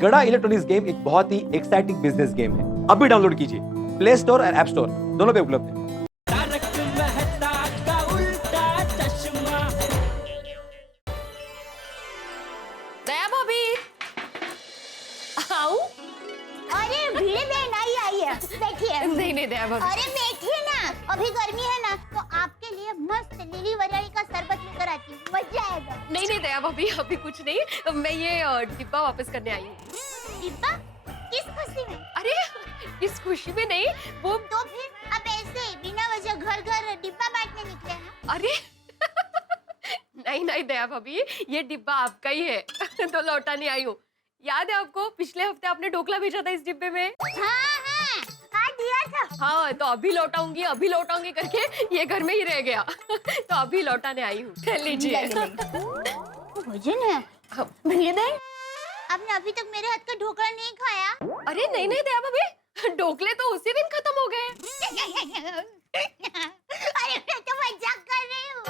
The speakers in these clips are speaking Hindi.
गड़ा इलेक्ट्रॉनिक्स गेम एक बहुत ही एक्साइटिंग बिजनेस गेम है। अभी डाउनलोड कीजिए, प्ले स्टोर और ऐप स्टोर दोनों पे उपलब्ध है। दया भाभी, आओ। अरे भिड़े बहन आइए बैठिए। नहीं नहीं दया भाभी। अरे बैठिए ना, अभी गर्मी है ना तो आपके लिए मस्त नीली वरियाली का शरबत लेकर आती हूँ, मजा आएगा। नहीं नहीं दया भाभी, अभी कुछ नहीं, मैं ये डिब्बा वापस करने आई हूँ। डिब्बा? किस खुशी में? अरे इस खुशी में नहीं, वो तो फिर आप ऐसे बिना वजह घर घर डिब्बा बांटने निकले हैं? अरे नहीं नहीं दया भाभी, ये डिब्बा आपका ही है तो लौटाने आई हूँ। याद है आपको, पिछले हफ्ते आपने ढोकला भेजा था इस डिब्बे में? हाँ दिया था। हाँ, तो अभी लौटाऊंगी करके ये घर में ही रह गया तो अभी लौटाने आई हूँ, लीजिए। वजन है। भिड़े बहन, आपने अभी तक मेरे हाथ का ढोकला नहीं खाया? अरे नहीं नहीं दया भाभी, ढोकले तो उसी दिन खत्म हो गए। अरे मैं तो मजाक कर रही हूँ।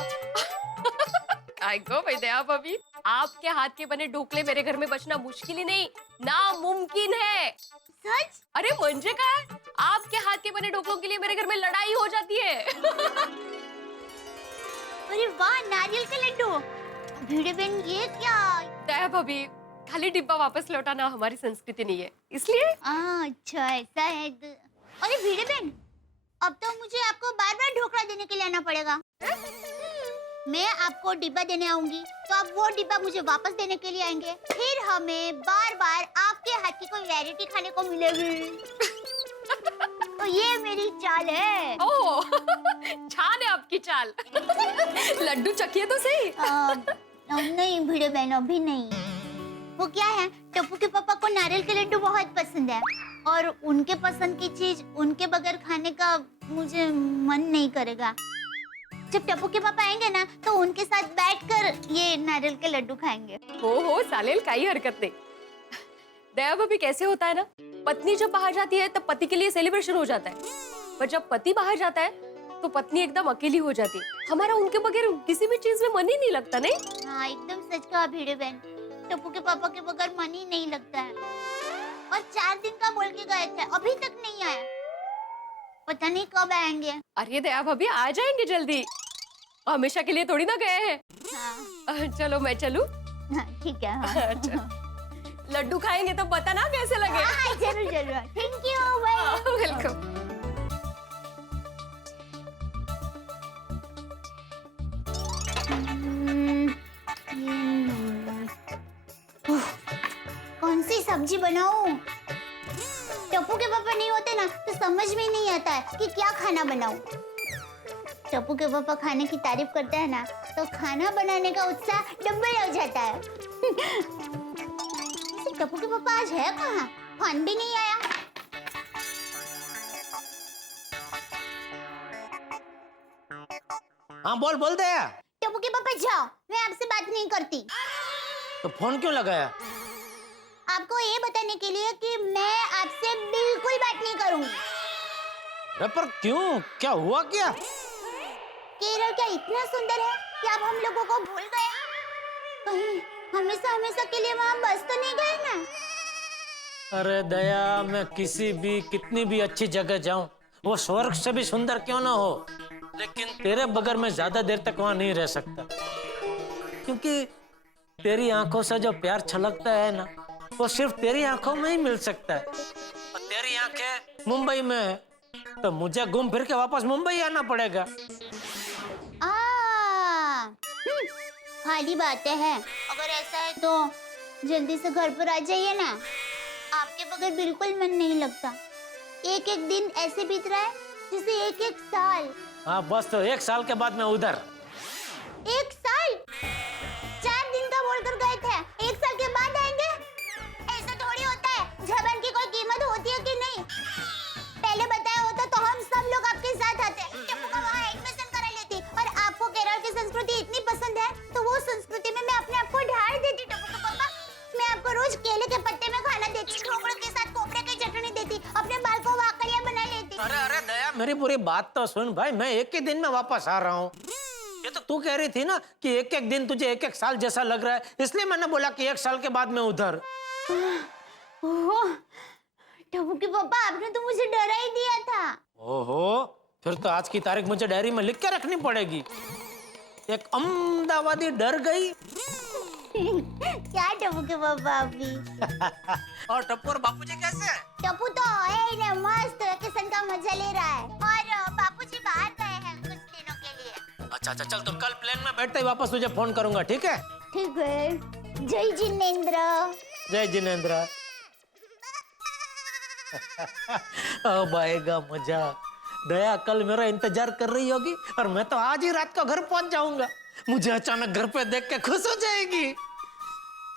आइगो भाई दया भाभी, आपके हाथ के बने ढोकले मेरे घर में बचना मुश्किल ही नहीं, नामुमकिन है। सच? अरे म्हणजे काय, आपके हाथ के बने ढोकलों के लिए मेरे घर में लड़ाई हो जाती है अरे वाह, नारियल के लड्डू। भिड़े बहन ये क्या? दया भाभी, खाली डिब्बा वापस लौटाना हमारी संस्कृति नहीं है, इसलिए। अच्छा ऐसा है। अरे भिड़े बहन, अब तो मुझे आपको बार बार ढोकला देने के लिए आना पड़ेगा। मैं आपको डिब्बा देने आऊंगी तो आप वो डिब्बा मुझे वापस देने के लिए आएंगे, फिर हमें बार बार आपके हाथ की कोई वैरायटी खाने को मिलेगी। तो ये मेरी चाल है। ओह छान है आपकी चाल लड्डू चखिए तो सही। नहीं भिड़े बहन, अभी नहीं। वो क्या है, टप्पू के पापा को नारियल के लड्डू बहुत पसंद है और उनके पसंद की चीज उनके बगैर खाने का मुझे मन नहीं करेगा। जब टप्पू के पापा आएंगे ना तो उनके साथ बैठकर ये नारियल के लड्डू खाएंगे। हो चालेल, काही हरकत नहीं। दया भाभी, कैसे होता है ना, पत्नी जब बाहर जाती है तब पति के लिए सेलिब्रेशन हो जाता है, पर जब पति बाहर जाता है तो पत्नी एकदम अकेली हो जाती है। हमारा उनके बगैर किसी भी चीज में मन ही नहीं लगता, नहीं? हाँ एकदम सच कहा भिड़े बहन, टप्पू के पापा के बगैर मन ही नहीं लगता है। और 4 दिन का बोल के गए थे, अभी तक नहीं आया, पता नहीं कब आएंगे। अरे दया भाभी, आ जाएंगे जल्दी, हमेशा के लिए थोड़ी ना गए हैं। हाँ। चलो मैं चलूं? हाँ, ठीक है। हाँ। अच्छा। लड्डू खाएंगे तो बताना कैसे लगे। हाँ, जरूर जरूर, थैंक यू, बाय। वेलकम। कौन सी सब्जी बनाऊं? टप्पू के पापा नहीं होते ना तो समझ में नहीं आता है कि क्या खाना बनाऊं। टप्पू के पापा खाने की तारीफ करते हैं ना तो खाना बनाने का उत्साह डबल हो जाता है। टप्पू के पापा आज है कहाँ? फोन भी नहीं आया। हाँ बोल बोल दे। टप्पू के पापा जाओ, मैं आपसे बात नहीं करती। तो फोन क्यों लगाया? आपको ये बताने के लिए कि मैं आपसे बिल्कुल बात नहीं करूंगी। अरे पर क्यों, क्या हुआ क्या? केरल क्या इतना सुंदर है कि आप हम लोगों को भूल गए? कहीं हमेशा हमेशा के लिए वहाँ बस तो नहीं गए ना? अरे दया, मैं किसी भी कितनी भी अच्छी जगह जाऊं, वो स्वर्ग से भी सुंदर क्यों ना हो, लेकिन तेरे बगैर मैं ज्यादा देर तक वहां नहीं रह सकता, क्योंकि तेरी आंखों से जो प्यार छलकता है ना, वो सिर्फ तेरी आंखों में ही मिल सकता है। और तेरी आंखें मुंबई में है तो मुझे घूम फिर के वापस मुंबई आना पड़ेगा। खाली बातें हैं। अगर ऐसा है तो जल्दी से घर पर आ जाइए ना, आपके बगैर बिल्कुल मन नहीं लगता। एक एक दिन ऐसे बीत रहा है जैसे एक एक साल। हाँ बस, तो 1 साल के बाद मैं उधर। 1 साल? 4 दिन का बोलकर गए थे, 1 साल के बाद आएंगे? ऐसा थोड़ी होता है, जबान की कोई कीमत होती है कि नहीं? पहले बताया होता तो हम सब लोग आपके साथ आते, टप्पू का वहाँ एडमिशन करा लेती। और आपको केरल की संस्कृति इतनी पसंद है तो वो संस्कृति में मैं अपने आप को ढाल देती। टप्पू का पापा, मैं आपको रोज केले के पत्ते में खाना देती, ढोकले के साथ कोपरे की चटनी देती, अपने बाल को वाकड़ियाँ बना लेती। अरे दया, मेरी पूरी बात तो सुन भाई, मैं एक ही दिन में वापस आ रहा हूँ। ये तो तू कह रही थी ना कि एक एक दिन तुझे एक एक साल जैसा लग रहा है, इसलिए मैंने बोला कि 1 साल के बाद मैं उधर। ओह, टप्पू के पापा आपने तो मुझे डरा ही दिया था। ओहो, फिर तो आज की तारीख मुझे डायरी में लिख के रखनी पड़ेगी। एक अहमदाबादी डर गई। क्या टप्पू के पापा अभी? और टप्पू और बापूजी कैसे हैं? टप्पू तो है ही ना, मस्त वेकेशन का मजा ले रहा है। और बापूजी बाहर गए हैं कुछ दिनों के लिए। अच्छा अच्छा, चल तो कल प्लेन में बैठते ही वापस तुझे फोन करूंगा, ठीक है? ठीक है। जय जिनेंद्र। जय जिनेंद्र। अब आएगा मजा। दया कल मेरा इंतजार कर रही होगी और मैं तो आज ही रात को घर पहुंच जाऊंगा। मुझे अचानक घर पे देख के खुश हो जाएगी।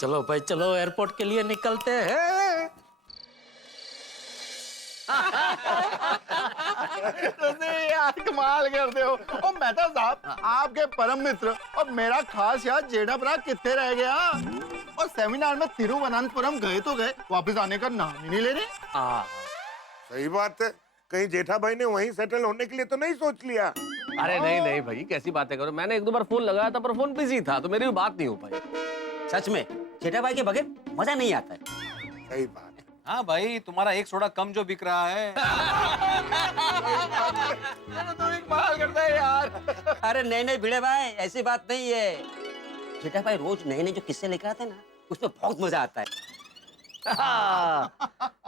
चलो भाई चलो, एयरपोर्ट के लिए निकलते हैं। यार कमाल करते हो। और मेहता साहब, आपके परम मित्र और मेरा खास यार जेठा भरा कितने रह गया। और सेमिनार में तिरुवनंतपुरम गए तो गए, वापस आने का नाम ही नहीं ले रहे। सही बात है, कहीं जेठा भाई ने वहीं सेटल होने के लिए तो नहीं सोच लिया? अरे नहीं नहीं भाई, कैसी बातें करो। मैंने एक दो बार फोन लगाया था पर फोन बिजी था, तो मेरी भी बात नहीं हो पाई। सच में जेठा भाई के बगैर मजा नहीं आता है। सही बात है। हाँ भाई, तुम्हारा एक सोडा कम जो बिक रहा है। तो कमाल करता है यार। अरे नहीं नहीं भिड़े भाई, ऐसी बात नहीं है। जेठा भाई रोज नए नए जो किस्से लेकर आते हैं ना, उसमें बहुत मजा आता है।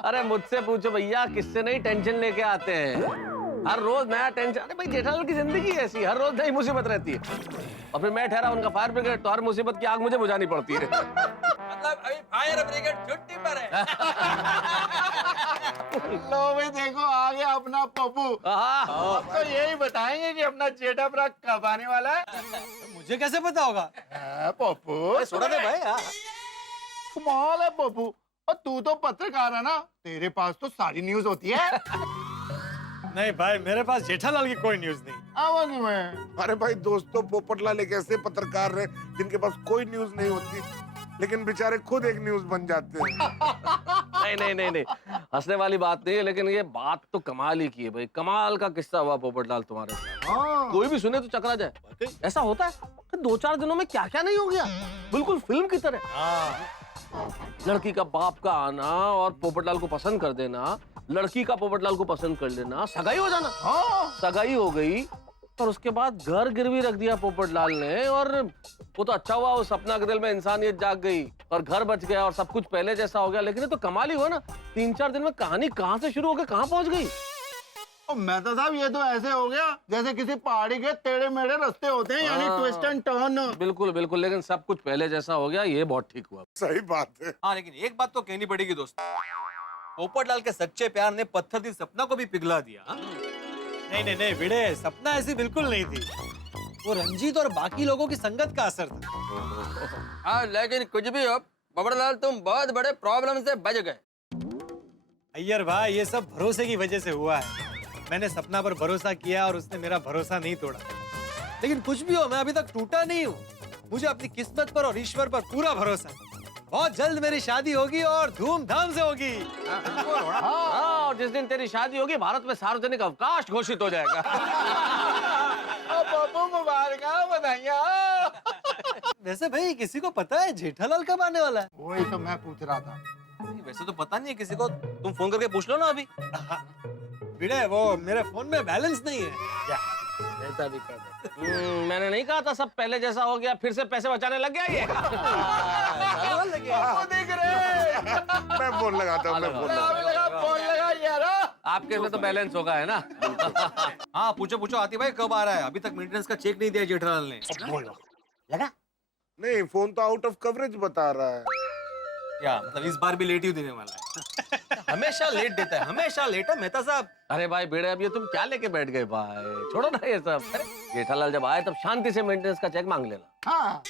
अरे मुझसे पूछो भैया, किससे नहीं टेंशन लेके आते हैं। हर रोज नया टेंशन। अरे भाई जेठालाल की जिंदगी ऐसी, हर रोज नई मुसीबत रहती है। और फिर मैं ठहरा उनका फायर ब्रिगेड, तो हर मुसीबत की आग मुझे बुझानी पड़ती है। मतलब अभी फायर ब्रिगेड छुट्टी पर है। लो भाई देखो, आ गया अपना पप्पू। अब तो यही बताएंगे कि अपना जेठा भरा कब आने वाला है। मुझे कैसे पता होगा? पप्पू सोडा दे भाई। कमाल है पप्पू। और तू तो पत्रकार है ना, तेरे पास तो सारी न्यूज होती है। नहीं भाई, मेरे पास जेठालाल की कोई न्यूज नहीं। आवागी मैं। अरे भाई दोस्तों, पोपटलाल एक ऐसे पत्रकार रहे जिनके पास कोई न्यूज नहीं होती, लेकिन बेचारे खुद एक न्यूज बन जाते हैं। नहीं नहीं नहीं नहीं, हंसने वाली बात नहीं है, लेकिन ये बात तो कमाल ही की है भाई। कमाल का किस्सा हुआ पोपटलाल तुम्हारे साथ। कोई भी सुने तो चकरा जाए। ऐसा होता है कि 2-4 दिनों में क्या क्या नहीं हो गया, बिल्कुल फिल्म की तरह। लड़की का बाप का आना और पोपटलाल को पसंद कर देना, लड़की का पोपटलाल को पसंद कर लेना, सगाई हो जाना। सगाई हो गई और उसके बाद घर गिरवी रख दिया पोपटलाल ने। और वो तो अच्छा हुआ, उस सपना के दिल में इंसानियत जाग गई और घर बच गया और सब कुछ पहले जैसा हो गया। लेकिन ये तो कमाल ही हुआ ना, 3-4 दिन में कहानी कहाँ से शुरू होकर कहाँ पहुंच गई। और मेहता साहब, ये तो ऐसे हो गया जैसे किसी पहाड़ी के टेढ़े मेढ़े रास्ते होते हैं, यानी ट्विस्ट एंड टर्न। बिल्कुल बिल्कुल, लेकिन सब कुछ पहले जैसा हो गया, ये बहुत ठीक हुआ। सही बात है। हाँ, लेकिन एक बात तो कहनी पड़ेगी दोस्त, पोपटलाल के सच्चे प्यार ने पत्थर दी सपना को भी पिघला दिया। नहीं नहीं नहीं भिड़े, सपना ऐसी बिल्कुल नहीं थी। वो रंजीत और बाकी लोगों की संगत का असर था। हाँ, लेकिन कुछ भी हो पोपटलाल, तुम बहुत बड़े प्रॉब्लम से बच गए। अय्यर भाई, ये सब भरोसे की वजह से हुआ है। मैंने सपना पर भरोसा किया और उसने मेरा भरोसा नहीं तोड़ा। लेकिन कुछ भी हो, मैं अभी तक टूटा नहीं हूँ। मुझे अपनी किस्मत पर और ईश्वर पर पूरा भरोसा है। बहुत जल्द मेरी शादी होगी और धूमधाम से होगी। हाँ, और जिस दिन तेरी शादी होगी, भारत में सार्वजनिक अवकाश घोषित हो जाएगा। पप्पू मुबारक, बधाइयाँ। वैसे भाई, किसी को पता है जेठालाल कब आने वाला है? वही तो मैं पूछ रहा था। वैसे तो पता नहीं है किसी को, तुम फोन करके पूछ लो ना अभी। भिड़े, वो मेरे फोन में बैलेंस नहीं है। क्या? ऐसा भी कर दे। मैंने नहीं कहा था सब पहले जैसा हो गया, फिर से पैसे बचाने लग गया ये। पप्पू दिख रहे। मैं फोन लगाता हूँ, मैं फोन लगाता हूँ। फोन लगा यार। आपके में तो बैलेंस होगा, है ना? हाँ, पूछो पूछो आती भाई कब आ रहा है। अभी तक मेंटेनेंस का चेक नहीं दिया जेठालाल ने। लगा? नहीं, फोन तो आउट ऑफ कवरेज बता रहा है। क्या मतलब इस बार भी लेट ही देने वाला है? हमेशा लेट देता है, हमेशा लेट है मेहता साहब। अरे भाई बेड़े, अब ये तुम क्या लेके बैठ गए भाई? छोड़ो ना ये सब। अरे जेठालाल जब आए तब शांति से मेंटेनेंस का चेक मांग लेना। हाँ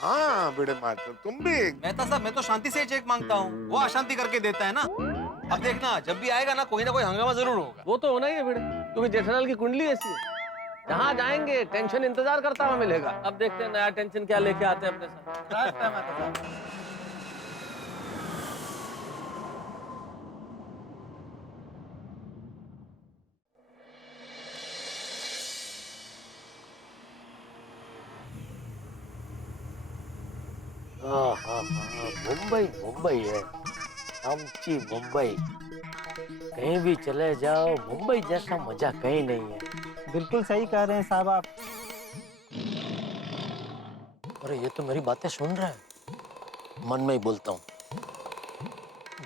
हाँ बेड़े मास्टर, तुम भी। मेहता साहब, मैं तो शांति से चेक मांगता हूँ, वो अशांति करके देता है ना। अब देखना, जब भी आएगा ना कोई हंगामा जरूर होगा। वो तो होना ही है बेड़े, क्योंकि जेठालाल की कुंडली ऐसी है। जहाँ जाएंगे टेंशन इंतजार करता हुआ मिलेगा। अब देखते हैं नया टेंशन क्या लेके आते हैं अपने साथ। मुंबई मुंबई है। आमची मुंबई, कहीं भी चले जाओ मुंबई जैसा मजा कहीं नहीं है। बिल्कुल सही कह रहे हैं साहब आप। अरे ये तो मेरी बातें सुन रहा है, मन में ही बोलता हूँ।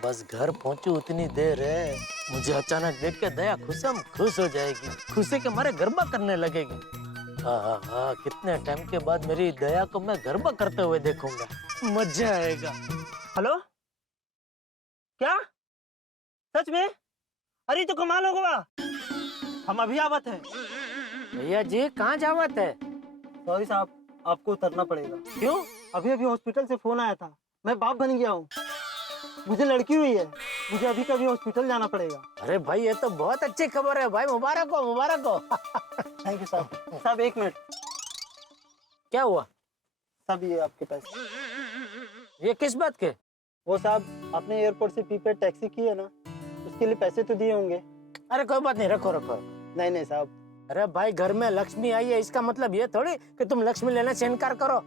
बस घर पहुंचू उतनी देर है, मुझे अचानक देख के दया खुशम खुश हो जाएगी, खुशी के मारे गरबा करने लगेगी। हाँ, कितने टाइम के बाद मेरी दया को मैं गरबा करते हुए देखूंगा, मजा आएगा। हेलो, क्या सच में? अरे तो कमाल हो गया, हम अभी आवत हैं। भैया जी कहाँ जावत है? सॉरी साहब, आपको उतरना पड़ेगा। क्यों? अभी अभी हॉस्पिटल से फोन आया था, मैं बाप बन गया हूँ, मुझे लड़की हुई है, मुझे अभी कभी हॉस्पिटल जाना पड़ेगा। अरे भाई ये तो बहुत अच्छी खबर है भाई, मुबारक हो मुबारक हो। थैंक यू साहब। साहब 1 मिनट। क्या हुआ? साहब ये आपके पैसे। ये किस बात के? वो साहब आपने एयरपोर्ट से प्रीपेड टैक्सी की है ना, उसके लिए पैसे तो दिए होंगे। अरे कोई बात नहीं, रखो रखो। नहीं नहीं साहब। अरे भाई घर में लक्ष्मी आई है, इसका मतलब ये थोड़ी कि तुम लक्ष्मी लेने से इनकार करो।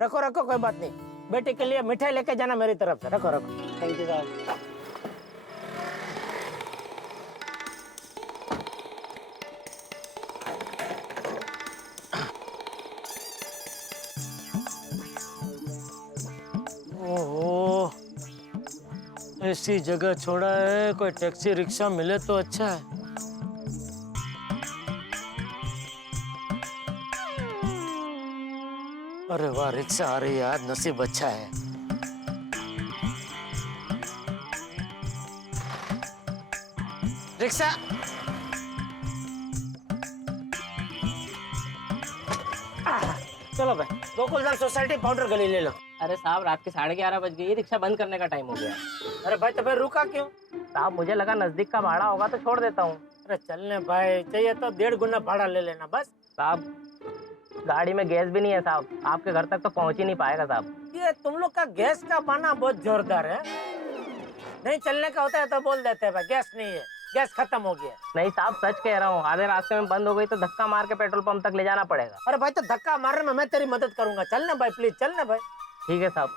रखो रखो, कोई बात नहीं। बेटे के लिए मिठाई लेके जाना मेरी तरफ से, रखो रखो। थैंक यू साहब। ओहो, ऐसी जगह छोड़ा है, कोई टैक्सी रिक्शा मिले तो अच्छा है। अरे वाह, रिक्शा आ रही है, आज नसीब अच्छा है। रिक्शा। चलो भाई, गोकुलधाम सोसाइटी पाउडर गली ले लो। अरे साहब रात के 11:30 बज गई, रिक्शा बंद करने का टाइम हो गया। अरे भाई तो फिर रुका क्यों? साहब मुझे लगा नजदीक का भाड़ा होगा तो छोड़ देता हूँ। अरे चलने भाई, चाहिए तो 1.5 गुना भाड़ा ले लेना बस। साहब गाड़ी में गैस भी नहीं है साहब, आपके घर तक तो पहुँच ही नहीं पाएगा साहब। ये तुम लोग का गैस का बहाना बहुत जोरदार है। नहीं चलने का होता है तो बोल देते हैं भाई गैस नहीं है, गैस खत्म हो गया। नहीं साहब सच कह रहा हूँ, आधे रास्ते में बंद हो गई तो धक्का मार के पेट्रोल पंप तक ले जाना पड़ेगा। अरे भाई तो धक्का मारने में मैं तेरी मदद करूंगा, चलना भाई प्लीज, चलना भाई। ठीक है साहब।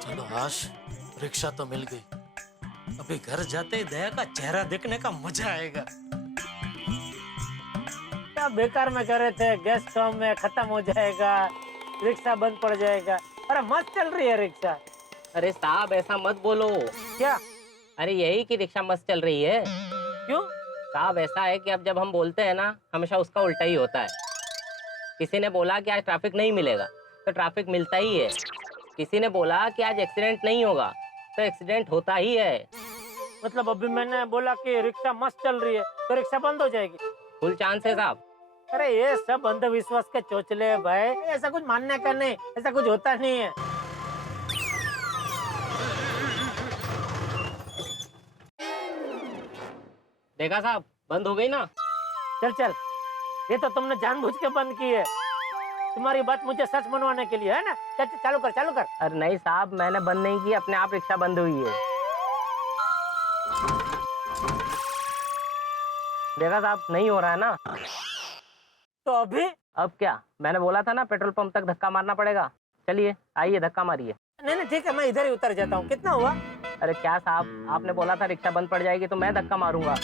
चलो आश, रिक्शा तो मिल गई, अभी घर जाते ही दया का चेहरा देखने का मजा आएगा। क्या बेकार में कर रहे थे, गैस तो में खत्म हो जाएगा, रिक्शा बंद पड़ जाएगा। अरे मस्त चल रही है रिक्शा। अरे साहब ऐसा मत बोलो। क्या? अरे यही कि रिक्शा मस्त चल रही है। क्यों? साहब ऐसा है कि अब जब हम बोलते हैं ना, हमेशा उसका उल्टा ही होता है। किसी ने बोला कि आज ट्रैफिक नहीं मिलेगा तो ट्रैफिक मिलता ही है। किसी ने बोला कि आज एक्सीडेंट नहीं होगा तो एक्सीडेंट होता ही है। मतलब अभी मैंने बोला कि रिक्शा मस्त चल रही है तो रिक्शा बंद हो जाएगी? फुल चांस है साहब। अरे ये सब अंधविश्वास के चोचले है भाई, ऐसा कुछ मानने का नहीं, ऐसा कुछ होता नहीं है। देखा साहब बंद हो गई ना। चल चल, ये तो तुमने जानबूझ के बंद की है, तुम्हारी बात मुझे सच मनवाने के लिए है ना। चल चल, चालू कर चालू कर। अरे नहीं साहब मैंने बंद नहीं की, अपने आप रिक्शा बंद हुई है। देखा साहब नहीं हो रहा है ना। तो अभी? अब क्या, मैंने बोला था ना पेट्रोल पंप तक धक्का मारना पड़ेगा। चलिए आइए धक्का मारिए। नहीं नहीं ठीक है, मैं इधर ही उतर जाता हूँ। कितना हुआ? अरे क्या साहब, आपने बोला था रिक्शा बंद पड़ जाएगी तो मैं धक्का मारूंगा।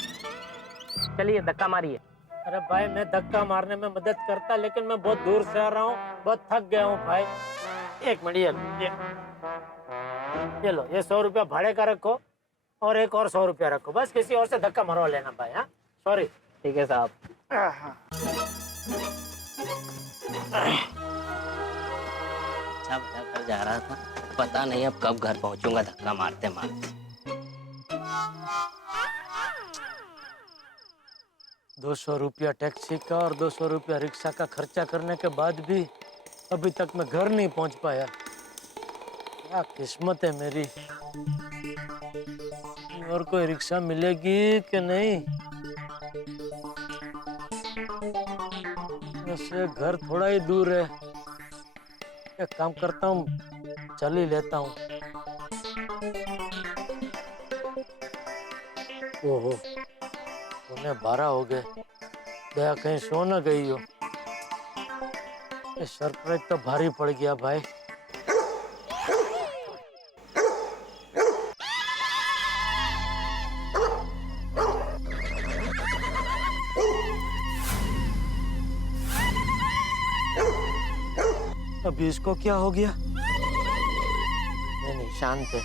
चलिए धक्का मारिए। अरे भाई मैं धक्का मारने में मदद करता, लेकिन मैं बहुत दूर से आ रहा हूँ, बहुत थक गया हूँ भाई। 1 मिनट, ये लो, ये 100 रुपया भाड़े का रखो और एक और 100 रुपया रखो, बस किसी और से धक्का मरवा लेना भाई। हाँ सॉरी। ठीक है साहब। अच्छा बता कर जा रहा था, पता नहीं अब कब घर पहुंचूंगा धक्का मारते मारते। 200 रुपया टैक्सी का और 200 रुपया रिक्शा का खर्चा करने के बाद भी अभी तक मैं घर नहीं पहुंच पाया। क्या किस्मत है मेरी। और कोई रिक्शा मिलेगी कि नहीं? वैसे घर थोड़ा ही दूर है, एक काम करता हूँ, चल ही लेता हूँ। ओहो 12:15 हो गए, दया कहीं सो न गई हो। ये सरप्राइज तो भारी पड़ गया भाई। अभी इसको क्या हो गया? नहीं, शांत है।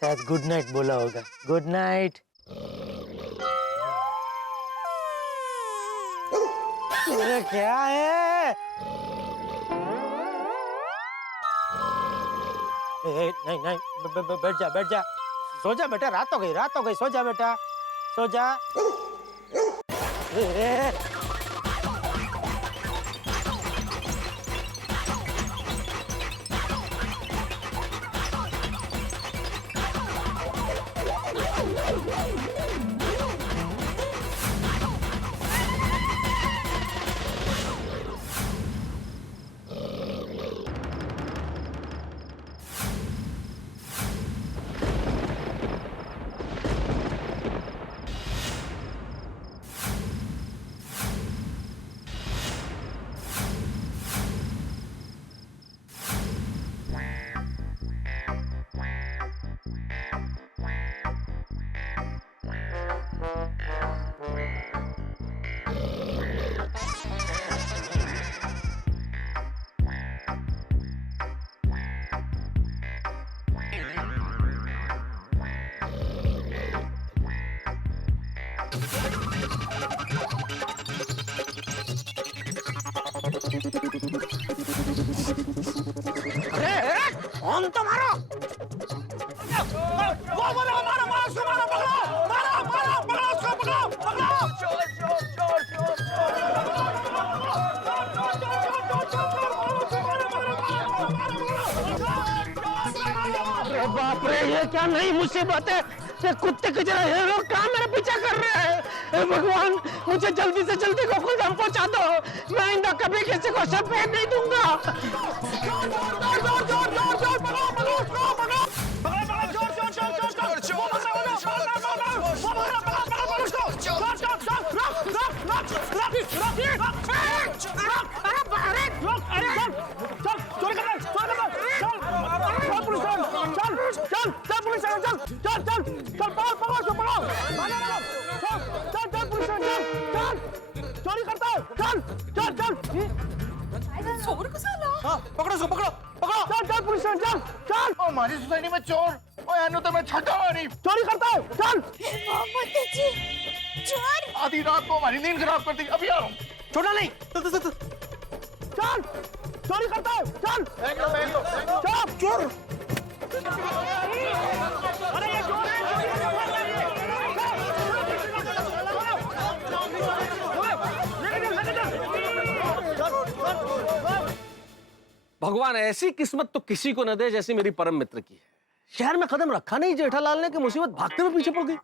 शायद गुड नाइट बोला होगा। Good night. ये क्या है? नहीं, बैठ जा। सो जा बेटा, रात हो गई, सो जा बेटा, सो जा। कौन तो मारो? अरे बाप रे, ये क्या नई मुसीबत है? ये कुत्ते की तरह ये लोग कहाँ मेरा पीछा कर रहे हैं? हे भगवान, मुझे जल्दी से जल्दी गोकुलधाम पहुंचा दो। मैं इनका कभी किसी को सफेद नहीं दूंगा। चोरी करता है, चल। चोर को साला। हाँ, पकड़ो उसको, पकड़ो। चल पुलिस चल। हमारी सोसाइटी में चोर, ओ यानो तो मैं छठा नहीं। चोरी करता है, चल। चोर आधी रात को हमारी नींद खराब कर दी। अभी आ रहा हूँ। छोड़ना नहीं। चल। चोरी करता है, चल। चल, चोर। अरे ये चोर है। भगवान ऐसी किस्मत तो किसी को न दे जैसी मेरी परम मित्र की है। शहर में कदम रखा नहीं जेठालाल ने कि मुसीबत भागते हुए पीछे पड़ गई।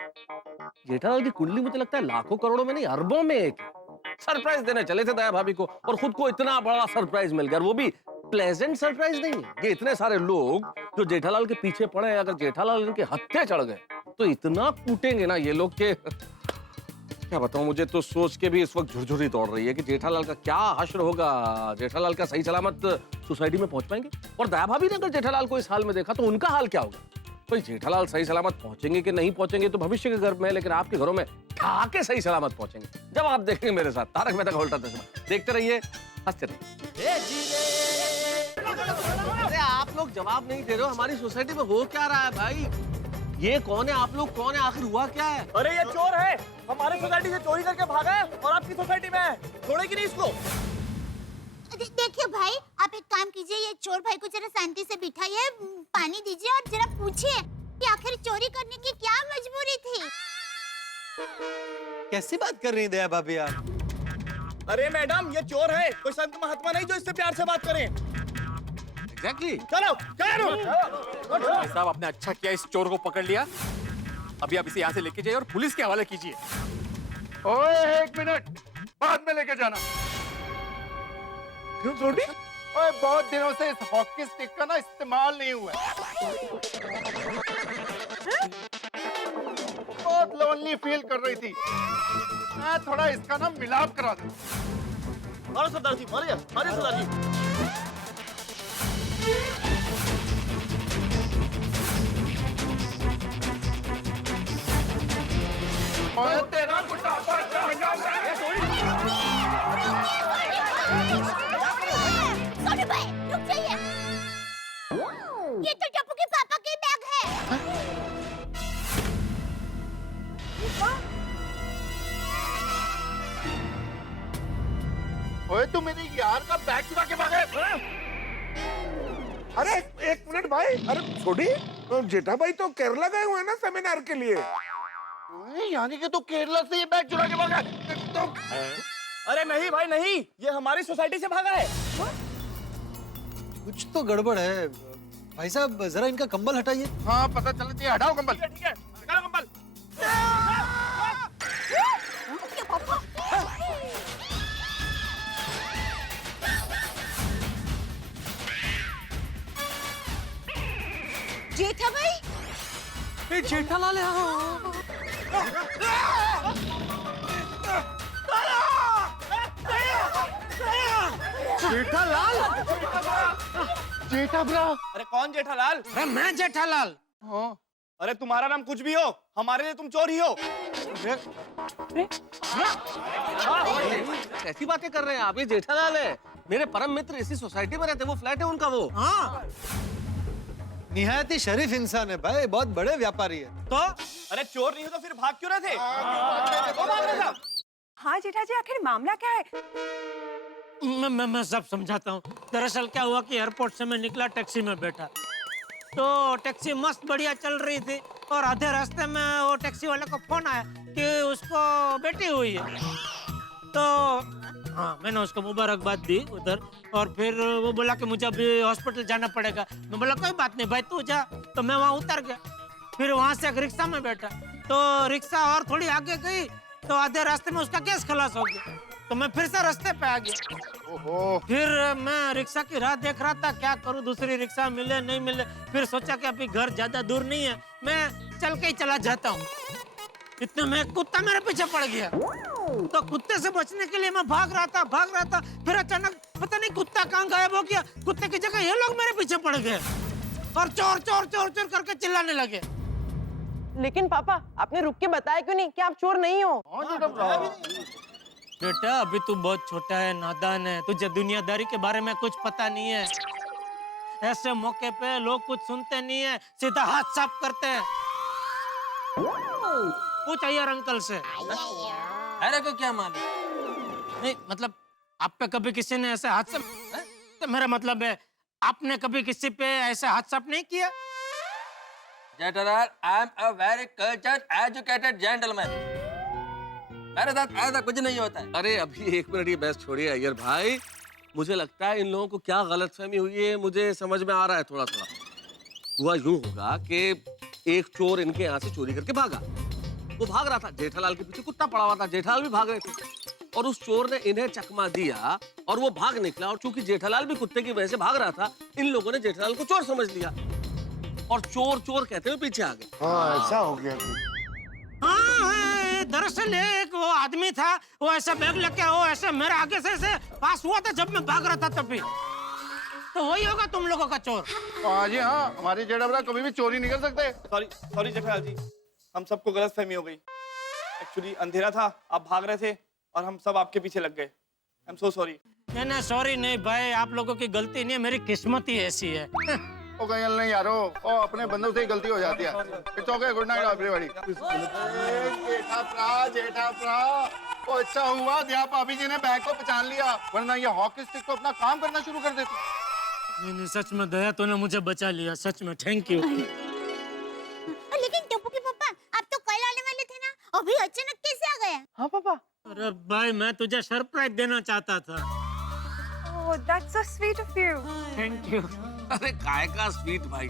जेठालाल की कुंडली मुझे लगता है लाखों करोड़ों में नहीं, अरबों में एक सरप्राइज देने चले थे दया भाभी को, और खुद को इतना बड़ा सरप्राइज मिल गया। वो भी प्लेजेंट सरप्राइज नहीं है। ये इतने सारे लोग जो जेठालाल के पीछे पड़े हैं, अगर जेठालाल इनके हत्थे चढ़ गए तो इतना कूटेंगे ना ये लोग के क्या बताऊं। मुझे तो सोच के भी इस वक्त झुरझुरी दौड़ रही है कि जेठालाल का क्या हश्र होगा। जेठालाल का सही सलामत सोसाइटी में पहुंच पाएंगे? और दया भाभी ने अगर जेठालाल को इस हाल में देखा तो उनका हाल क्या होगा? भाई जेठालाल सही सलामत पहुंचेंगे कि नहीं पहुंचेंगे तो भविष्य के घर में, लेकिन आपके घरों में आके सही सलामत पहुंचेंगे जब आप देखेंगे मेरे साथ तारक मेहता का उल्टा चश्मा। देखते रहिए, हंसते रहिए। अरे आप लोग जवाब नहीं दे रहे हो। हमारी सोसाइटी में हो क्या रहा है भाई? ये कौन है? आप लोग कौन है? आखिर हुआ क्या है? अरे ये चोर है, हमारी सोसाइटी से चोरी करके भागा है और आपकी सोसाइटी में है। छोड़ेगी नहीं इसको। देखिए भाई, आप एक काम कीजिए, ये चोर भाई को जरा शांति से बिठाइए, पानी दीजिए और जरा पूछिए कि आखिर चोरी करने की क्या मजबूरी थी। कैसी बात कर रही हैं दया भाभी आप? अरे मैडम, ये चोर है, कोई संत महात्मा नहीं जो इससे प्यार से बात करें। एग्जैक्टली। चलो चलो। साहब आपने अच्छा किया इस चोर को पकड़ लिया। अभी आप इसे यहाँ से लेके जाइए और पुलिस के हवाले कीजिए। ओए एक मिनट, बाद में लेके जाना। क्यों छोटी? ओए बहुत दिनों से इस हॉकी स्टिक का ना इस्तेमाल नहीं हुआ है। बहुत लोनली फील कर रही थी। मैं थोड़ा इसका ना मिलाप करा दूं। मारो सरदार जी, मारिए सरदार जी। सोनू भाई रुक जाइए, ये तो टप्पू के पापा की बैग है। ओए तू मेरे यार का बैग चुरा के भागे। अरे एक मिनट भाई, अरे छोड़ी, जेठा भाई तो केरला गए हुए हैं ना सेमिनार के लिए। यानी कि तू केरला से ये बैग चुरा के भागा? तो अरे नहीं भाई नहीं, ये हमारी सोसाइटी से भागा है। कुछ तो गड़बड़ है। भाई साहब जरा इनका कंबल हटाइए। हाँ पता चल रही है, हटाओ कंबल। ठीक है, निकालो कंबल। जेठा भाई, जेठालाल जेठालाल, जेठा ब्रा। अरे कौन जेठालाल? अरे मैं जेठालाल। हाँ अरे तुम्हारा नाम कुछ भी हो, हमारे लिए तुम चोर ही हो। कैसी बातें कर रहे हैं आप? ये जेठालाल है, मेरे परम मित्र, इसी सोसाइटी में रहते हैं, वो फ्लैट है उनका वो। हाँ निहायत ही शरीफ इंसान है भाई, बहुत बड़े व्यापारी है। तो अरे चोर नहीं हो तो फिर भाग क्यों रहे थे? वो भाग रहे थे। हाँ जेठा जी, आखिर मामला क्या है? मैं सब समझाता हूँ। दरअसल क्या हुआ कि एयरपोर्ट से मैं निकला, टैक्सी में बैठा, तो टैक्सी मस्त बढ़िया चल रही थी और आधे रास्ते में वो टैक्सी वाले को फोन आया कि उसको बेटी हुई है। तो हाँ, मैंने उसको मुबारकबाद दी उधर, और फिर वो बोला कि मुझे अभी हॉस्पिटल जाना पड़ेगा। मैं बोला कोई बात नहीं भाई, तू जा। तो मैं वहाँ उतर गया, फिर वहाँ से एक रिक्शा में बैठा, तो रिक्शा और थोड़ी आगे गई तो आधे रास्ते में उसका गैस खलास हो गया, तो मैं फिर से रास्ते पे आ गया। ओहो। फिर मैं रिक्शा की राह देख रहा था, क्या करूं, दूसरी रिक्शा मिले नहीं मिले। फिर सोचा कि अभी घर ज्यादा दूर नहीं है, मैं चल के ही चला जाता हूँ। इतने में एक कुत्ता मेरे पीछे पड़ गया, तो कुत्ते से बचने के लिए मैं भाग रहा था। फिर अचानक पता नहीं कुत्ता कहाँ गायब हो गया। कुत्ते की जगह ये लोग मेरे पीछे पड़ गए और चोर चोर चोर चोर करके चिल्लाने लगे। लेकिन पापा आपने रुक के बताया क्यों नहीं कि आप चोर नहीं हो? बेटा अभी तू बहुत छोटा है, नादान है, तुझे दुनियादारी के बारे में कुछ पता नहीं है। ऐसे मौके पे लोग कुछ सुनते नहीं है, सीधा हाथ साफ करते हैं। पूछ अय्यर अंकल से। अरे को क्या मालूम? नहीं मतलब आप पे कभी किसी ने ऐसे हाथ साफ, तो मेरा मतलब है आपने कभी किसी पे ऐसे हाथ साफ नहीं किया? Jethalal, I am a very cultured educated gentleman. मेरे साथ ऐसा कुछ नहीं होता है। अरे अभी एक मिनट, ये बहस छोड़िए अय्यर भाई। मुझे लगता है इन लोगों को क्या गलतफहमी हुई है, मुझे समझ में आ रहा है थोड़ा थोड़ा। हुआ यूं होगा कि एक चोर इनके यहाँ से चोरी करके भागा। वो भाग रहा था, जेठालाल के पीछे कुत्ता पड़ा हुआ था, जेठालाल भी भाग रहे थे, और उस चोर ने इन्हें चकमा दिया और वो भाग निकला। और चूंकि जेठालाल भी कुत्ते की वजह से भाग रहा था, इन लोगों ने जेठालाल को चोर समझ लिया और चोर चोर कहते हुए पीछे आ गए। हाँ ऐसा हो गया। हाँ, दरअसल एक वो आदमी था, वो ऐसा बैग लेके वो ऐसे मेरे आगे से ऐसे पास हुआ था जब मैं भाग रहा था तभी। तो वही होगा तुम लोगों का चोर। हाँ जी हाँ, हमारी जेठा ब्रा कभी भी चोरी नहीं कर सकते। सॉरी जेठालाल जी, हम सबको गलतफहमी हो गई। एक्चुअली अंधेरा था, आप भाग रहे थे और हम सब आपके पीछे लग गए। I am so sorry. नहीं सॉरी नहीं भाई, आप लोगों की गलती नहीं है, मेरी किस्मत ही ऐसी है। ओ कहीं नहीं यारो, ओ अपने बंदों से ही गलती हो जाती है। It's okay, good night everybody. Jetha प्रा, ओ अच्छा हुआ दिया भाभी जी ने बैग को पहचान लिया, वरना ये हॉकी स्टिक तो अपना काम करना शुरू कर देती। नहीं सच में दया तूने मुझे बचा लिया, सच में थैंक यू। लेकिन टप्पू के पापा, आप तो कल आने वाले थे ना, अभी अचानक कैसे आ गए? हाँ पापा। अरे भाई मैं तुझे सरप्राइज देना चाहता था। Oh, that's so sweet of you. Thank you. अरे काय का स्वीट भाई,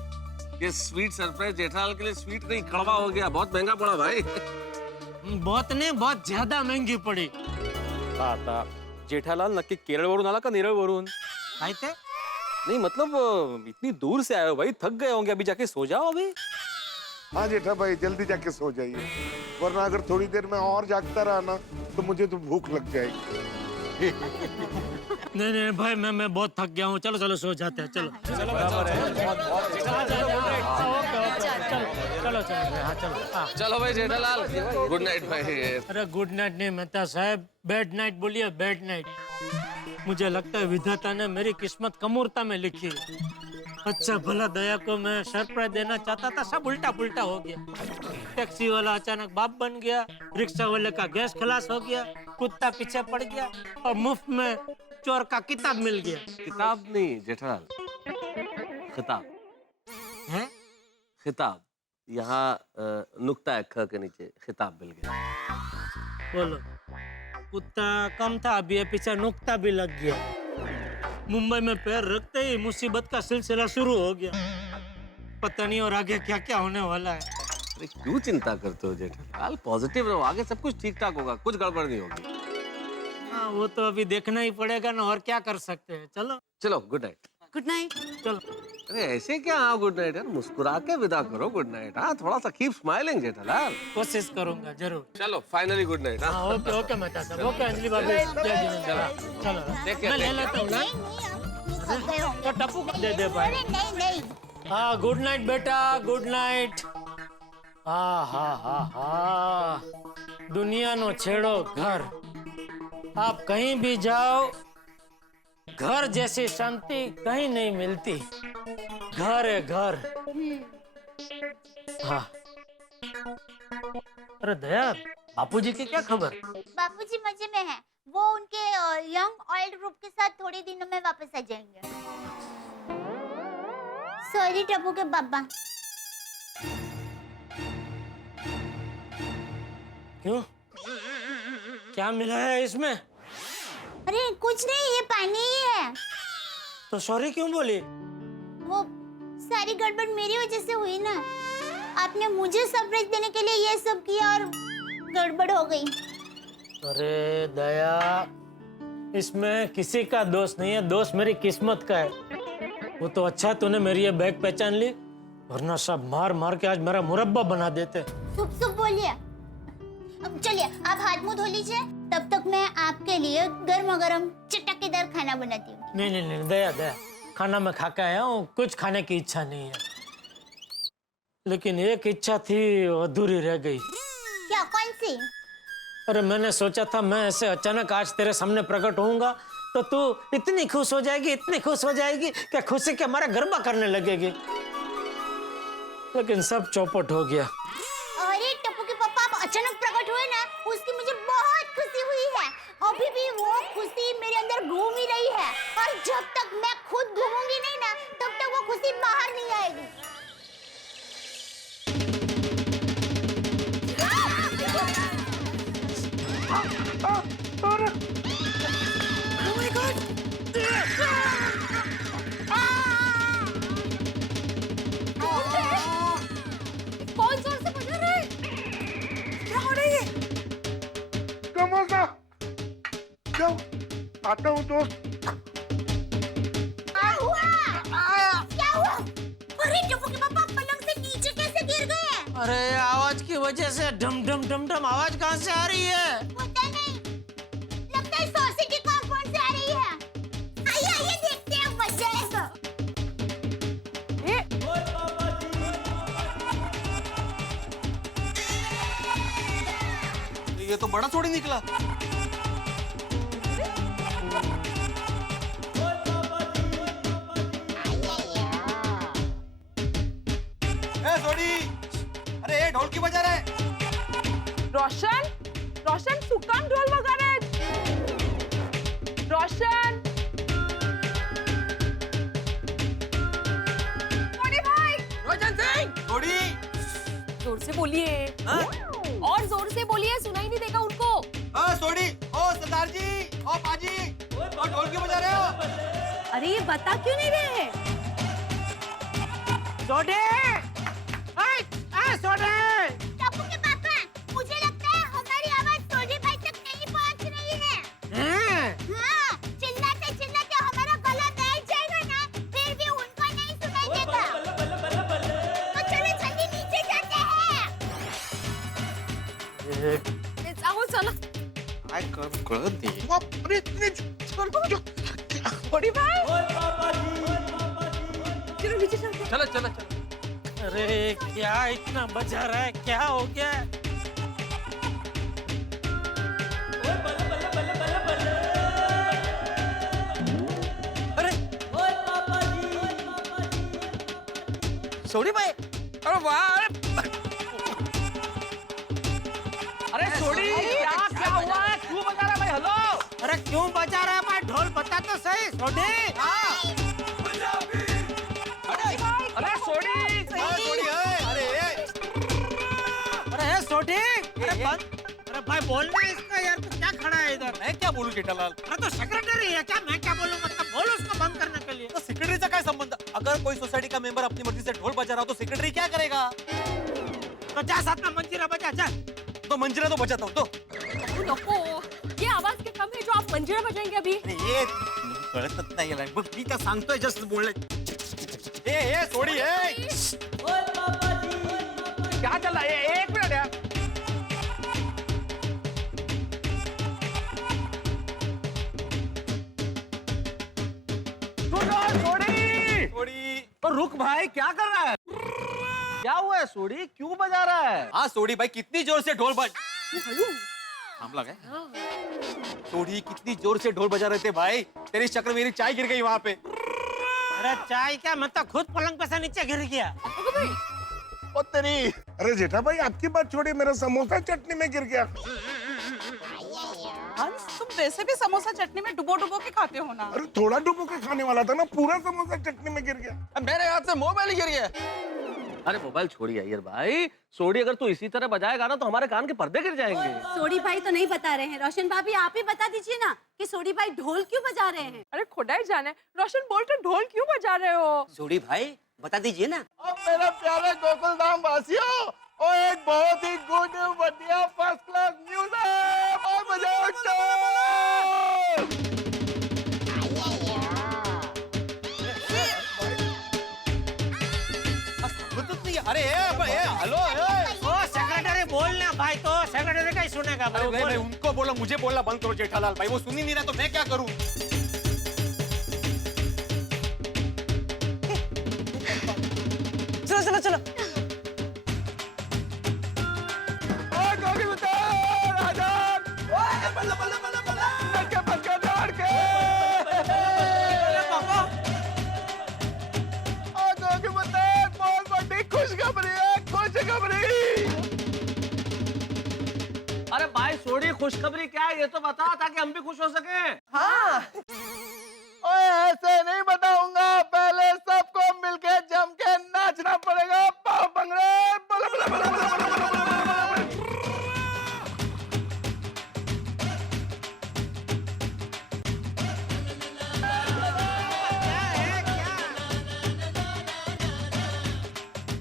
ये स्वीट सरप्राइज जेठालाल के लिए स्वीट नहीं कड़वा हो गया, बहुत महंगा पड़ा भाई। बहुत नहीं, बहुत ज्यादा महंगी पड़ी। आता जेठालाल नक्की केरळवरून आला का नेरळवरून? काय ते? नहीं मतलब इतनी दूर से आए हो भाई, थक गए होंगे, अभी जाके सो जाओ अभी। हाँ जेठा भाई जल्दी जाके सो जाइए, वरना अगर थोड़ी देर में और जागता रहा ना तो मुझे तो भूख लग जाएगी। नहीं नहीं भाई मैं बहुत थक गया हूँ, चलो चलो सो जाते हैं, चलो चलो चलो चलो हाँ चलो हाँ। चलो भाई जेठालाल, गुड नाइट भाई। अरे गुड नाइट नहीं मेहता साहब, बैड नाइट बोलिए, बैड नाइट। मुझे लगता है विधाता ने मेरी किस्मत कमूरता में लिखी है। अच्छा भला दया को मैं सरप्राइज देना चाहता था, सब उल्टा पुल्टा हो गया। टैक्सी वाला अचानक बाप बन गया, रिक्शा वाले का गैस खलास हो गया, कुत्ता पीछे पड़ गया और मुफ्त में चोर का किताब मिल गया। किताब नहीं जेठालाल, खिताब है? खिताब। यहाँ नुक्ता है ख के नीचे, खिताब मिल गया। बोलो, कुत्ता कम था, अभी पीछे नुक्ता भी लग गया। मुंबई में पैर रखते ही मुसीबत का सिलसिला शुरू हो गया। पता नहीं और आगे क्या क्या होने वाला है। अरे क्यों चिंता करते हो जेठालाल, पॉजिटिव रहो, आगे सब कुछ ठीक ठाक होगा, कुछ गड़बड़ नहीं होगी। हाँ वो तो अभी देखना ही पड़ेगा ना, और क्या कर सकते हैं। चलो चलो गुड नाइट। Good night. चलो। अरे ऐसे क्या हाँ गुड नाइट यार, मुस्कुरा के विदा करो गुड नाइट। हाँ थोड़ा सा कीप स्माइलिंग जेठालाल। कोशिश करूंगा जरूर। चलो फाइनली गुड नाइट। हाँ ओके ओके मेहता साहब, ओके अंजलि भाभी, जय जिनेंद्र। चलो मैं ले लेता हूँ ना, थक गए होंगे। तो टप्पू को दे दे भाई। अरे नहीं नहीं, हाँ गुड नाइट बेटा, गुड नाइट। हाँ हाँ हाँ हाँ, दुनिया नो छेड़ो घर। आप कहीं भी जाओ, घर जैसी शांति कहीं नहीं मिलती। घर है घर। हाँ। अरे दया, बापूजी की क्या खबर? बापूजी मजे में हैं। वो उनके यंग ऑयल ग्रुप के साथ थोड़े दिनों में वापस आ जाएंगे। सॉरी टप्पू के पापा। क्यों? क्या मिला है इसमें? अरे कुछ नहीं, ये पानी ही है। तो सॉरी क्यों बोली? वो सारी गड़बड़ मेरी वजह से हुई ना। आपने मुझे सरप्राइज देने के लिए ये सब किया और गड़बड़ हो गई। अरे दया, इसमें किसी का दोष नहीं है, दोष मेरी किस्मत का है। वो तो अच्छा तूने मेरी ये बैग पहचान ली, वरना सब मार मार के आज मेरा मुरब्बा बना देते। सुप सुप बोलिए। अब चलिए आप हाथ मुंह धो लीजिए, तब तक मैं आपके लिए गर्मा गर्म चटकेदार खाना बनाती हूँ। नहीं नहीं नहीं दया दया, खाना मैं खा के आया हूँ, कुछ खाने की इच्छा नहीं है। लेकिन एक इच्छा थी, अधूरी रह गई। क्या, कौन सी? अरे मैंने सोचा था मैं ऐसे अचानक आज तेरे सामने प्रकट होऊंगा तो तू इतनी खुश हो जाएगी, इतनी खुश हो जाएगी कि खुशी के हमारा गरबा करने लगेगी। लेकिन सब चौपट हो गया। अरे टप्पू के पापा, आप अचानक प्रकट हुए ना, उसकी मुझे बहुत खुशी हुई है। अभी भी वो खुशी मेरे अंदर घूम ही रही है, और जब तक मैं खुद घूमूंगी नहीं ना, तब तक वो खुशी बाहर नहीं आएगी। कौन जोर से बजा रहा है? क्या हो रही है? तमाशा क्या? आता हूँ दोस्त। क्या हुआ? क्या हुआ? अरे टप्पू के पापा पलंग से नीचे कैसे गिर गए? अरे आवाज की वजह से डम डम डम डम आवाज कहाँ से आ रही है? पता नहीं, लगता है सोसाइटी कंपाउंड से आ रही है। आइए आइए देखते हैं वजह है तो। ये तो बड़ा थोड़ी निकला। थोड़ी, अरे ये ढोल की बजा रहा है। रोशन, रोशन तू कम ढोल बजा रहा है? रोशन, थोड़ी भाई, रोशन सिंह, थोड़ी जोर से बोलिए। हाँ? और जोर से बोलिए, सुनाई नहीं देगा उनको। थोड़ी, ओ सरदार जी, ओ पाजी, ओ ढोल की बजा रहे हो? अरे ये बता क्यों नहीं रहे हैं? सोडे! सोडे! टप्पू के पापा, मुझे लगता है हमारी आवाज सोडी भाई तक नहीं पहुंच रही है। हाँ, चिल्लाते चिल्लाते हमारा गला बैठ जाएगा ना, फिर भी उनको नहीं सुनाई देगा। तो चलो जल्दी नीचे जाते हैं। जाओ चला। काय कळत नाही. बापरे, इतनी छोटी भाई चलो नीचे चलते हैं। चलो चलो चलो। अरे क्या इतना बजा रहा है, क्या हो गया? अरे सोडी भाई, अरे वाह, अरे सोडी, क्या हुआ है? क्यों बजा रहा है भाई? हेलो। अरे क्यों बजा रहा है भाई? ढोल बता तो सही सोडी। अरे सोडी, अरे सोडी, अरे बंद, अरे भाई बोलना इसका यार, तू क्या खड़ा है इधर? मैं क्या बोलूं जेठालाल? अरे तो सेक्रेटरी है क्या? मैं क्या बोलूं? मतलब बोल उसको बंद करने के लिए। तो सेक्रेटरीचा काय संबंध? अगर कोई सोसाइटी का मेंबर अपनी मर्जी से ढोल बजा रहा हो तो सेक्रेटरी क्या करेगा? तो जा साथ में मंजीरा बजा, जा। तो मंजिला तो बजाता हूँ तो। नको, ये आवाज के कम है जो आप मंजीरा बजाएंगे अभी। अरे ये कळतच नाही याला. बघ मी तर सांगतोय जस्ट बोलले. ए सोडी ए. क्या चल रहा है? एक मिनट यार। सोडी, सोडी. तो रुक भाई, क्या कर रहा है? क्या हुआ है सोडी? क्यों बजा रहा है? हाँ सोडी भाई, कितनी जोर से ढोल बज. थांबला काय? सोडी कितनी जोर से ढोल बजा रहे थे भाई. तेरी शक्ल मेरी चाय गिर गई वहाँ पे. अरे चाय क्या, मैं तो खुद पलंग पे से नीचे गिर गया। ओ तेरी. अरे जेठा भाई, आपकी बात छोड़िए, मेरा समोसा चटनी में गिर गया। हंस, तुम वैसे भी समोसा चटनी में डुबो डुबो के खाते हो ना। अरे थोड़ा डुबो के खाने वाला था ना, पूरा समोसा चटनी में गिर गया। मेरे हाथ से मोबाइल गिर गया। अरे मोबाइल छोड़िए यार भाई। सोडी, अगर तू इसी तरह बजाएगा ना तो हमारे कान के पर्दे गिर जाएंगे। सोडी भाई तो नहीं बता रहे हैं, रोशन भाभी आप ही बता दीजिए ना कि सोडी भाई ढोल क्यों बजा रहे हैं। अरे खुदा ही जाने, रोशन बोल रहे ढोल क्यों बजा रहे हो? सोडी भाई बता दीजिए ना। अब मेरा प्यारे गोकुलधाम वासियों, और एक बहुत ही गुड, बढ़िया, फर्स्ट क्लास न्यूज़ है। और बजाओ ढोल। अरे हेलो. ओ सेक्रेटरी बोलना भाई, तो सेक्रेटरी का ही सुनेगा भाई। अरे भाई उनको बोलो, मुझे बोलना बंद करो जेठालाल भाई. वो सुन ही नहीं रहा तो मैं क्या करूं? चलो चलो चलो। अरे भाई सोडी, खुशखबरी क्या है ये तो बता, ताकि हम भी खुश हो सके। हाँ ओए ऐसे नहीं बताऊंगा, पहले सबको मिलके जम के नाचना पड़ेगा। पाव पंगड़े, बला बला बला बला बला बला बला बला।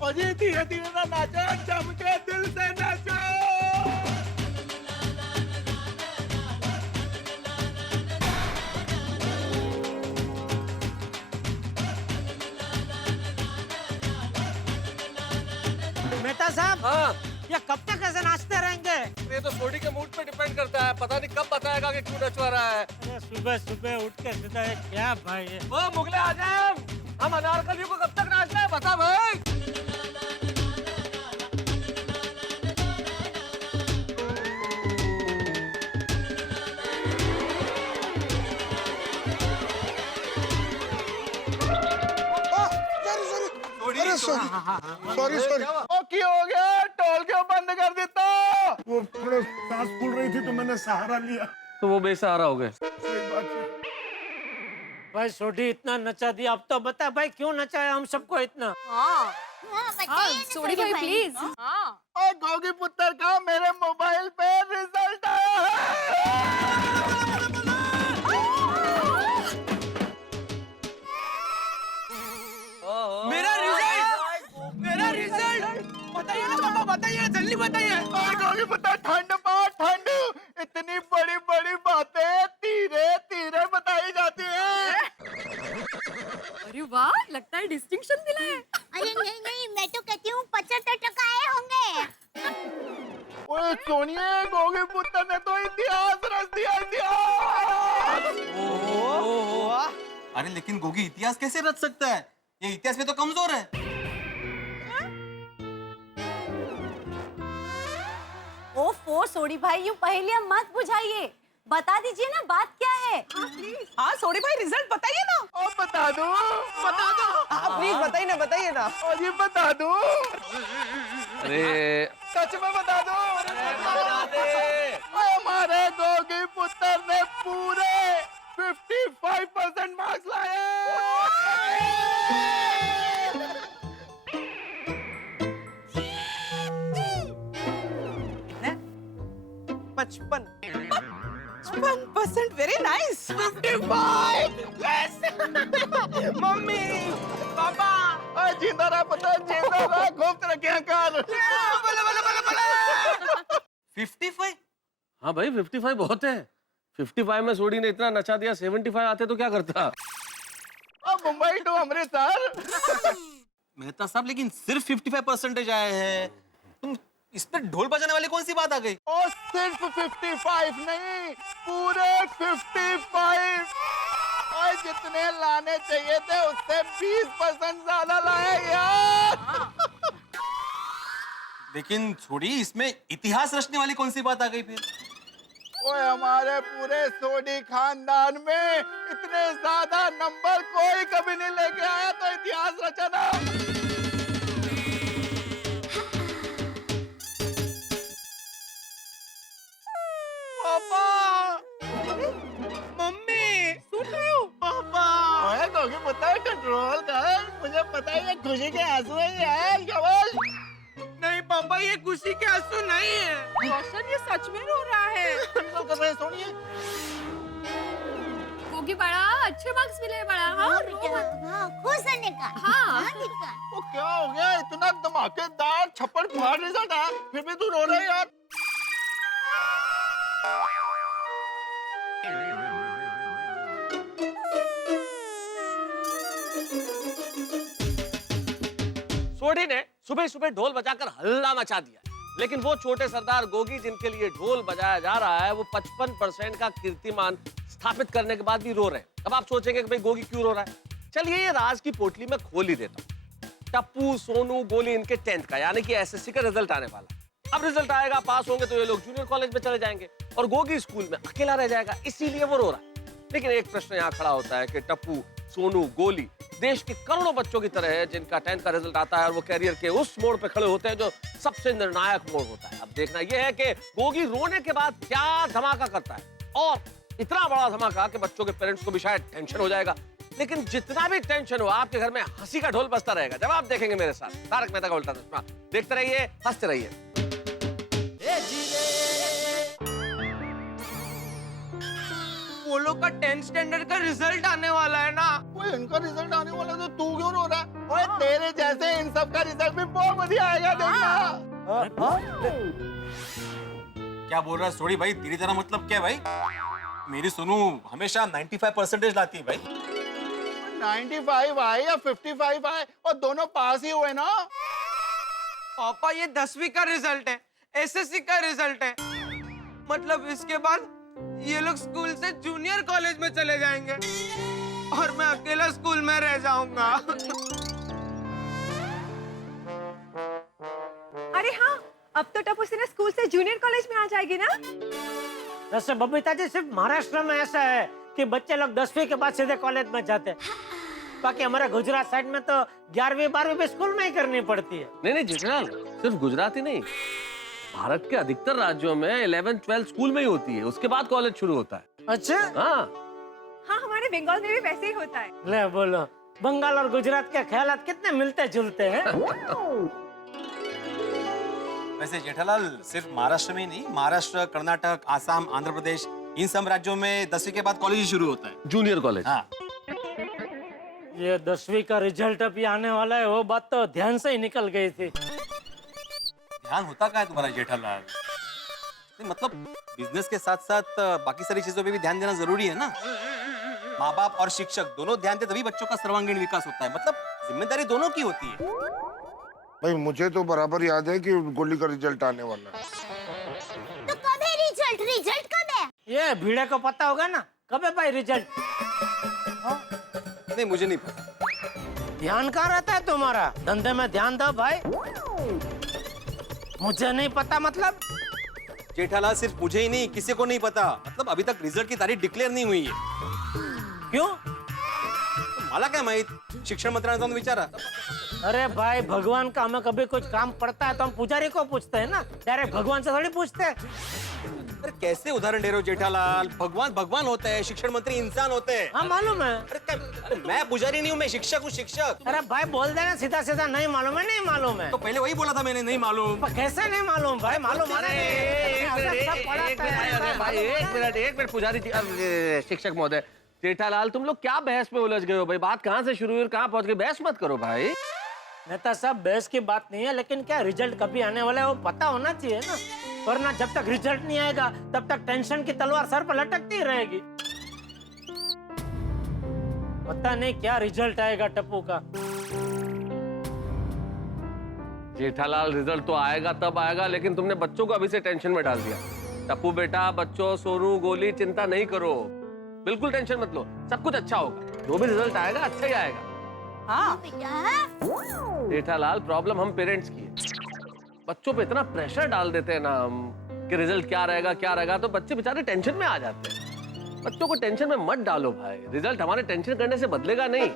और ये धीरे धीरे ना नाचो, जम के दिल से नाचो। मेहता साहब, हाँ, ये कब तक ऐसे नाचते रहेंगे? ये तो सोडी के मूड पे डिपेंड करता है। पता नहीं कब बताएगा कि क्यों नचवा रहा है। अरे सुबह सुबह उठ के सीधा ये क्या भाई ये? ओ मुगले आजम, हम अनारकली को कब तक नाचना है बता भाई। Sorry sorry. ओ क्या हो गया? टोल क्यों बंद कर देता? वो थोड़ा सांस फूल रही थी तो मैंने सहारा लिया। तो वो बेसहारा हो गए। सही बात है। भाई सोडी इतना नचा दिया, अब तो बता भाई क्यों नचाया हम सबको इतना? हाँ हाँ सोडी भाई प्लीज। हाँ। और गोगी पुत्र का मेरे मोबाइल पे रिजल्ट आया है। मेरा रिजल्ट बताइए ना पापा, बताइए जल्दी बताइए. और गोगी पुत्र ठंड पा ठंड, इतनी बड़ी बड़ी बातें धीरे धीरे बताई जाती है। अरे वाह, लगता है डिस्टिंक्शन मिला है। अरे नहीं नहीं, मैं तो कहती हूँ 75% आए होंगे। ओए सोनिए, गोगी पुत्र ने तो इतिहास रच दिया, इतिहास। अरे लेकिन गोगी इतिहास कैसे रच सकता है? ये इतिहास में तो कमजोर है। ओफो सोडी भाई, यूं पहेलियां मत बुझाइए, बता दीजिए ना बात क्या है। हाँ सोडी भाई, रिजल्ट बताइए ना। ओ बता दो, बता दो। प्लीज बताइए ना। और ये बता दो, अरे सच में बता दो। हमारे गोगी पुत्र ने पूरे 55% मार्क्स लाए। 55%, वेरी नाइस। 55, yes। मम्मी, पापा। ओए जिंदा रहा पुत्र, जिंदा रहा, खूब तरक्कियां कर। 55? हाँ भाई 55 बहुत है। 55 में सोडी ने इतना नचा दिया, 75 आते तो क्या करता? अब मुंबई टू अमृतसर। मेहता साहब लेकिन सिर्फ 55% आए हैं। तुम इसमें ढोल बजाने वाली कौन सी बात आ गई? और सिर्फ 55 नहीं, पूरे 55। और जितने लाने चाहिए थे उससे 20% ज्यादा लाए यार। लेकिन छोड़ी, इसमें इतिहास रचने वाली कौन सी बात आ गई फिर? ओए हमारे पूरे सोडी खानदान में इतने ज्यादा नंबर कोई कभी नहीं लेके आया, तो इतिहास रचा ना। पापा, मम्मी, सुन रहे हो? पापा। ओए गोगी पुत्र, कंट्रोल कर, मुझे पता है ये खुशी के आंसू है यार, कमल। नहीं पापा, ये खुशी के आंसू नहीं है। रोशन ये सच में रो रहा है। कंट्रोल कर रहे हैं, सुनिए। गोगी बड़ा अच्छे मार्क्स मिले बड़ा। हाँ रो मत। हाँ, खुश रहने का। हाँ। वो क्या हो गया, इतना धमाकेदार छप्पड़ फाड़ रिजल्ट आया, फिर भी तू रो रहा है यार। सोडी ने सुबह सुबह ढोल बजाकर हल्ला मचा दिया, लेकिन वो छोटे सरदार गोगी जिनके लिए ढोल बजाया जा रहा है, वो 55% का कीर्तिमान स्थापित करने के बाद भी रो रहे हैं। अब आप सोचेंगे कि भाई गोगी क्यों रो रहा है? चलिए ये राज की पोटली में खोल ही देता हूँ। टप्पू, सोनू, गोली इनके 10th का यानी कि एसएससी का रिजल्ट आने वाला। अब रिजल्ट आएगा, पास होंगे तो ये लोग जूनियर कॉलेज में चले जाएंगे और गोगी स्कूल में अकेला रह जाएगा, इसीलिए वो रो रहा है। लेकिन एक प्रश्न यहाँ खड़ा होता है कि टप्पू, सोनू, गोली देश के करोड़ों बच्चों की तरह है जिनका 10th का रिजल्ट आता है और वो कैरियर के उस मोड़ पे खड़े होते हैं जो सबसे निर्णायक मोड़ होता है। अब देखना यह है कि गोगी रोने के बाद क्या धमाका करता है, और इतना बड़ा धमाका कि बच्चों के पेरेंट्स को भी शायद टेंशन हो जाएगा। लेकिन जितना भी टेंशन हो, आपके घर में हंसी का ढोल बजता रहेगा जब आप देखेंगे मेरे साथ तारक मेहता का उल्टा चश्मा। देखते रहिए, हंसते रहिए। वो लोग का 10th स्टैंडर्ड का रिजल्ट आने वाला है ना। ओए इनका रिजल्ट आने वाला है तो तू क्यों रो रहा है? ओए तेरे जैसे इन सब का रिजल्ट भी बहुत बढ़िया आएगा, देखना। क्या बोल रहा है सोडी भाई? तेरी तरह मतलब क्या है भाई? मेरी सोनू हमेशा 95% लाती है भाई। 95 आए या 55 आए, और दोनों पास ही हुए ना। पापा ये 10वीं का रिजल्ट है, एसएससी का रिजल्ट है। मतलब इसके बाद ये लोग स्कूल से जूनियर कॉलेज में चले जाएंगे और मैं अकेला स्कूल में रह जाऊंगा। अरे हाँ, अब तो टप्पू सिन्हा स्कूल से जूनियर कॉलेज में आ जाएगी ना। वैसे बबीता जी, सिर्फ महाराष्ट्र में ऐसा है कि बच्चे लोग 10वीं के बाद सीधे कॉलेज में जाते हैं। बाकी हमारे गुजरात साइड में तो 11वीं 12वीं भी स्कूल में ही करनी पड़ती है। नहीं नहीं जेठालाल, सिर्फ गुजरात ही नहीं, भारत के अधिकतर राज्यों में 11th 12th स्कूल में ही होती है, उसके बाद कॉलेज शुरू होता है। अच्छा? हाँ हाँ, हमारे बंगाल में भी वैसे ही होता है। ले बोलो, बंगाल और गुजरात के ख्यालात कितने मिलते जुलते हैं। वैसे जेठालाल सिर्फ महाराष्ट्र में ही नहीं, महाराष्ट्र, कर्नाटक, आसाम, आंध्र प्रदेश, इन सब राज्यों में 10वीं के बाद कॉलेज शुरू होता है, जूनियर कॉलेज। हाँ। ये 10वीं का रिजल्ट अभी आने वाला है, वो बात तो ध्यान से ही निकल गई थी। ध्यान होता क्या है तुम्हारा जेठालाल? नहीं, मतलब बिजनेस के साथ साथ बाकी सारी चीजों पे भी ध्यान देना जरूरी है ना। माँ बाप और शिक्षक दोनों ध्यान दे तभी बच्चों का सर्वांगीण विकास होता है। मतलब जिम्मेदारी दोनों की होती है। भाई मुझे तो बराबर याद है कि गोली का रिजल्ट आने वाला है। तो कब है रिजल्ट? रिजल्ट कब है? ये भीड़े को पता होगा ना, कब है भाई रिजल्ट? नहीं मुझे नहीं पता। ध्यान कहाँ रहता है तुम्हारा? धंधे में ध्यान दो भाई। मुझे नहीं पता मतलब? जेठालाल सिर्फ मुझे ही नहीं किसी को नहीं पता, मतलब अभी तक रिजल्ट की तारीख डिक्लेअर नहीं हुई है। क्यों? मला काय माहित, शिक्षण मंत्र्यांना जाऊन विचारा। अरे भाई भगवान का हमें कभी कुछ काम पड़ता है तो हम पुजारी को पूछते हैं ना, डायरेक्ट भगवान से थोड़ी पूछते हैं। अरे कैसे उदाहरण दे रहे हो जेठालाल? भगवान भगवान होते हैं, शिक्षण मंत्री इंसान होते हैं। हाँ मालूम है। अरे मैं पुजारी नहीं हूँ, मैं शिक्षक हूँ, शिक्षक। अरे भाई बोल देना सीधा सीधा, नहीं मालूम है, नहीं मालूम है। तो पहले वही बोला था मैंने, नहीं मालूम। पर कैसे नहीं मालूम भाई? मालूम है ना? एक मिनट पुजारी जी, शिक्षक महोदय, जेठालाल तुम लोग क्या बहस में उलझ गए हो भाई? बात कहाँ से शुरू हुई और कहाँ पहुंच गई? बहस मत करो भाई। नेता साहब बहस की बात नहीं है, लेकिन क्या रिजल्ट कभी आने वाला है वो पता होना चाहिए ना, वरना जब तक रिजल्ट नहीं आएगा तब तक टेंशन की तलवार सर पर लटकती रहेगी। पता नहीं क्या रिजल्ट आएगा टप्पू का। जेठालाल रिजल्ट तो आएगा तब आएगा, लेकिन तुमने बच्चों को अभी से टेंशन में डाल दिया। टप्पू बेटा, बच्चों, सोनू, गोली, चिंता नहीं करो, बिल्कुल टेंशन मत लो, सब कुछ अच्छा होगा। जो भी रिजल्ट आएगा अच्छा ही आएगा। हाँ बेटा। जेठालाल प्रॉब्लम हम पेरेंट्स की है, बच्चों पे इतना प्रेशर डाल देते हैं ना हम कि रिजल्ट क्या रहेगा, तो बच्चे बेचारे टेंशन में आ जाते हैं। बच्चों को टेंशन में मत डालो भाई, रिजल्ट हमारे टेंशन करने से बदलेगा नहीं।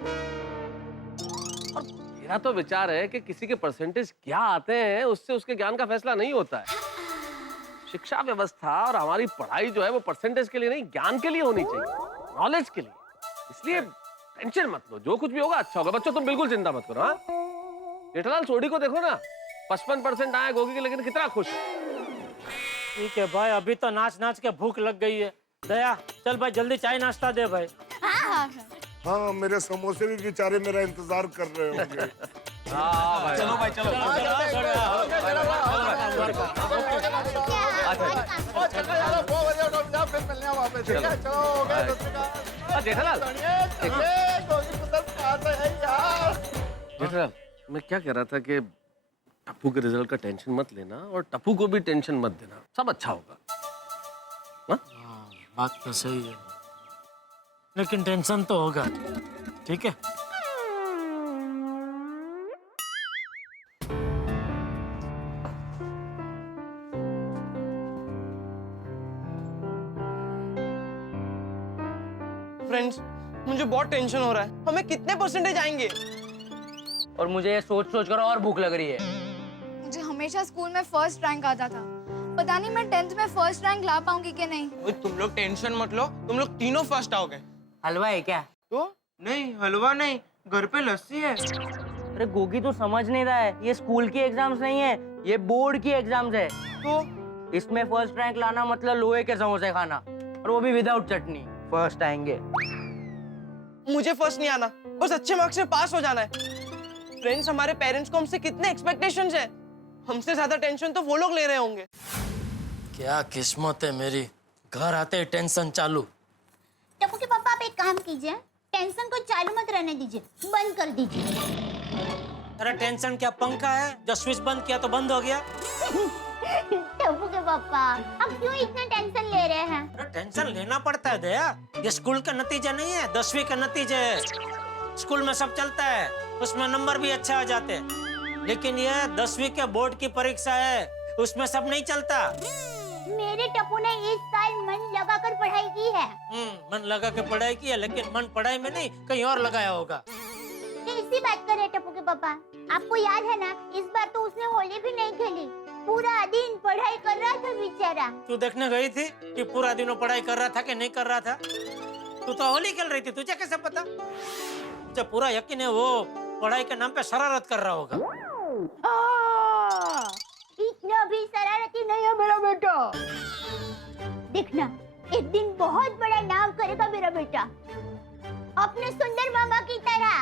और मेरा तो विचार है कि किसी के परसेंटेज क्या आते हैं उससे उसके ज्ञान का फैसला नहीं होता है। शिक्षा व्यवस्था और हमारी पढ़ाई जो है वो परसेंटेज के लिए नहीं, ज्ञान के लिए होनी चाहिए, नॉलेज के लिए। इसलिए टेंशन मत लो, जो कुछ भी होगा अच्छा होगा। बच्चों तुम बिल्कुल चिंता मत करो। हाँ जेठालाल सोडी को देखो ना, 55% आए गोगी के, लेकिन कितना खुश है। ठीक है भाई, अभी तो नाच नाच के भूख लग गई है। दया चल भाई जल्दी चाय नाश्ता दे भाई। हाँ मेरे समोसे भी बेचारे मेरा इंतजार कर रहे होंगे। हाँ भाई चलो भाई चलो। जेठालाल जेठालाल मैं क्या कह रहा था कि टप्पू के रिजल्ट का टेंशन मत लेना और टप्पू को भी टेंशन मत देना, सब अच्छा होगा। बात तो सही है, लेकिन टेंशन तो होगा। ठीक है फ्रेंड्स, मुझे बहुत टेंशन हो रहा है, हमें कितने परसेंटेज आएंगे? और मुझे ये सोच सोच कर और भूख लग रही है। मुझे हमेशा स्कूल में फर्स्ट रैंक आता था, पता नहीं मैं 10th में फर्स्ट रैंक ला पाऊंगी कि नहीं। ओए, तुम लोग टेंशन मत लो, तुम लोग तीनों फर्स्ट आओगे। हलवा है क्या? तो नहीं, हलवा नहीं, घर पे लस्सी है। अरे गोगी तू समझ नहीं रहा है, ये स्कूल की एग्जाम्स नहीं है, ये बोर्ड की एग्जाम्स है। तो इसमें फर्स्ट रैंक लाना मतलब लोहे के समोसे खाना, और वो भी विदाउट चटनी। फर्स्ट आएंगे। मुझे फर्स्ट नहीं आना, बस अच्छे मार्क्स से पास हो जाना है। फ्रेंड्स, हमारे पेरेंट्स को हमसे कितने एक्सपेक्टेशंस है, हमसे ज्यादा टेंशन तो वो लोग ले रहे होंगे। क्या किस्मत है मेरी, घर आते ही टेंशन चालू। टप्पू के पापा आप एक काम कीजिए, टेंशन को चालू मत रहने दीजिए, बंद कर दीजिए। अरे टेंशन क्या पंखा है, जो स्विच बंद किया तो बंद हो गया। टप्पू के पापा आप क्यों इतना टेंशन ले रहे हैं? अरे टेंशन लेना पड़ता है दया, ये स्कूल का नतीजा नहीं है, 10वीं का नतीजा है। स्कूल में सब चलता है, उसमें नंबर भी अच्छे आ जाते हैं, लेकिन ये 10वीं के बोर्ड की परीक्षा है, उसमें सब नहीं चलता। मेरे टप्पू ने इस साल मन लगाकर पढ़ाई की है। मन लगा के पढ़ाई की है, लेकिन मन पढ़ाई में नहीं कहीं और लगाया होगा। इसी बात कर रहे टप्पू के पापा, आपको याद है ना, इस बार तो उसने होली भी नहीं खेली, पूरा दिन पढ़ाई कर रहा था बेचारा। तू देखने गई थी कि पूरा दिन वो पढ़ाई कर रहा था कि नहीं कर रहा था? तू तो होली खेल रही थी, तुझे कैसे पता? मुझे पूरा यकीन है वो पढ़ाई के नाम पे शरारत कर रहा होगा। इतना भी शरारती नहीं है मेरा बेटा। देखना एक दिन बहुत बड़ा नाम करेगा मेरा बेटा, अपने सुंदर मामा की तरह।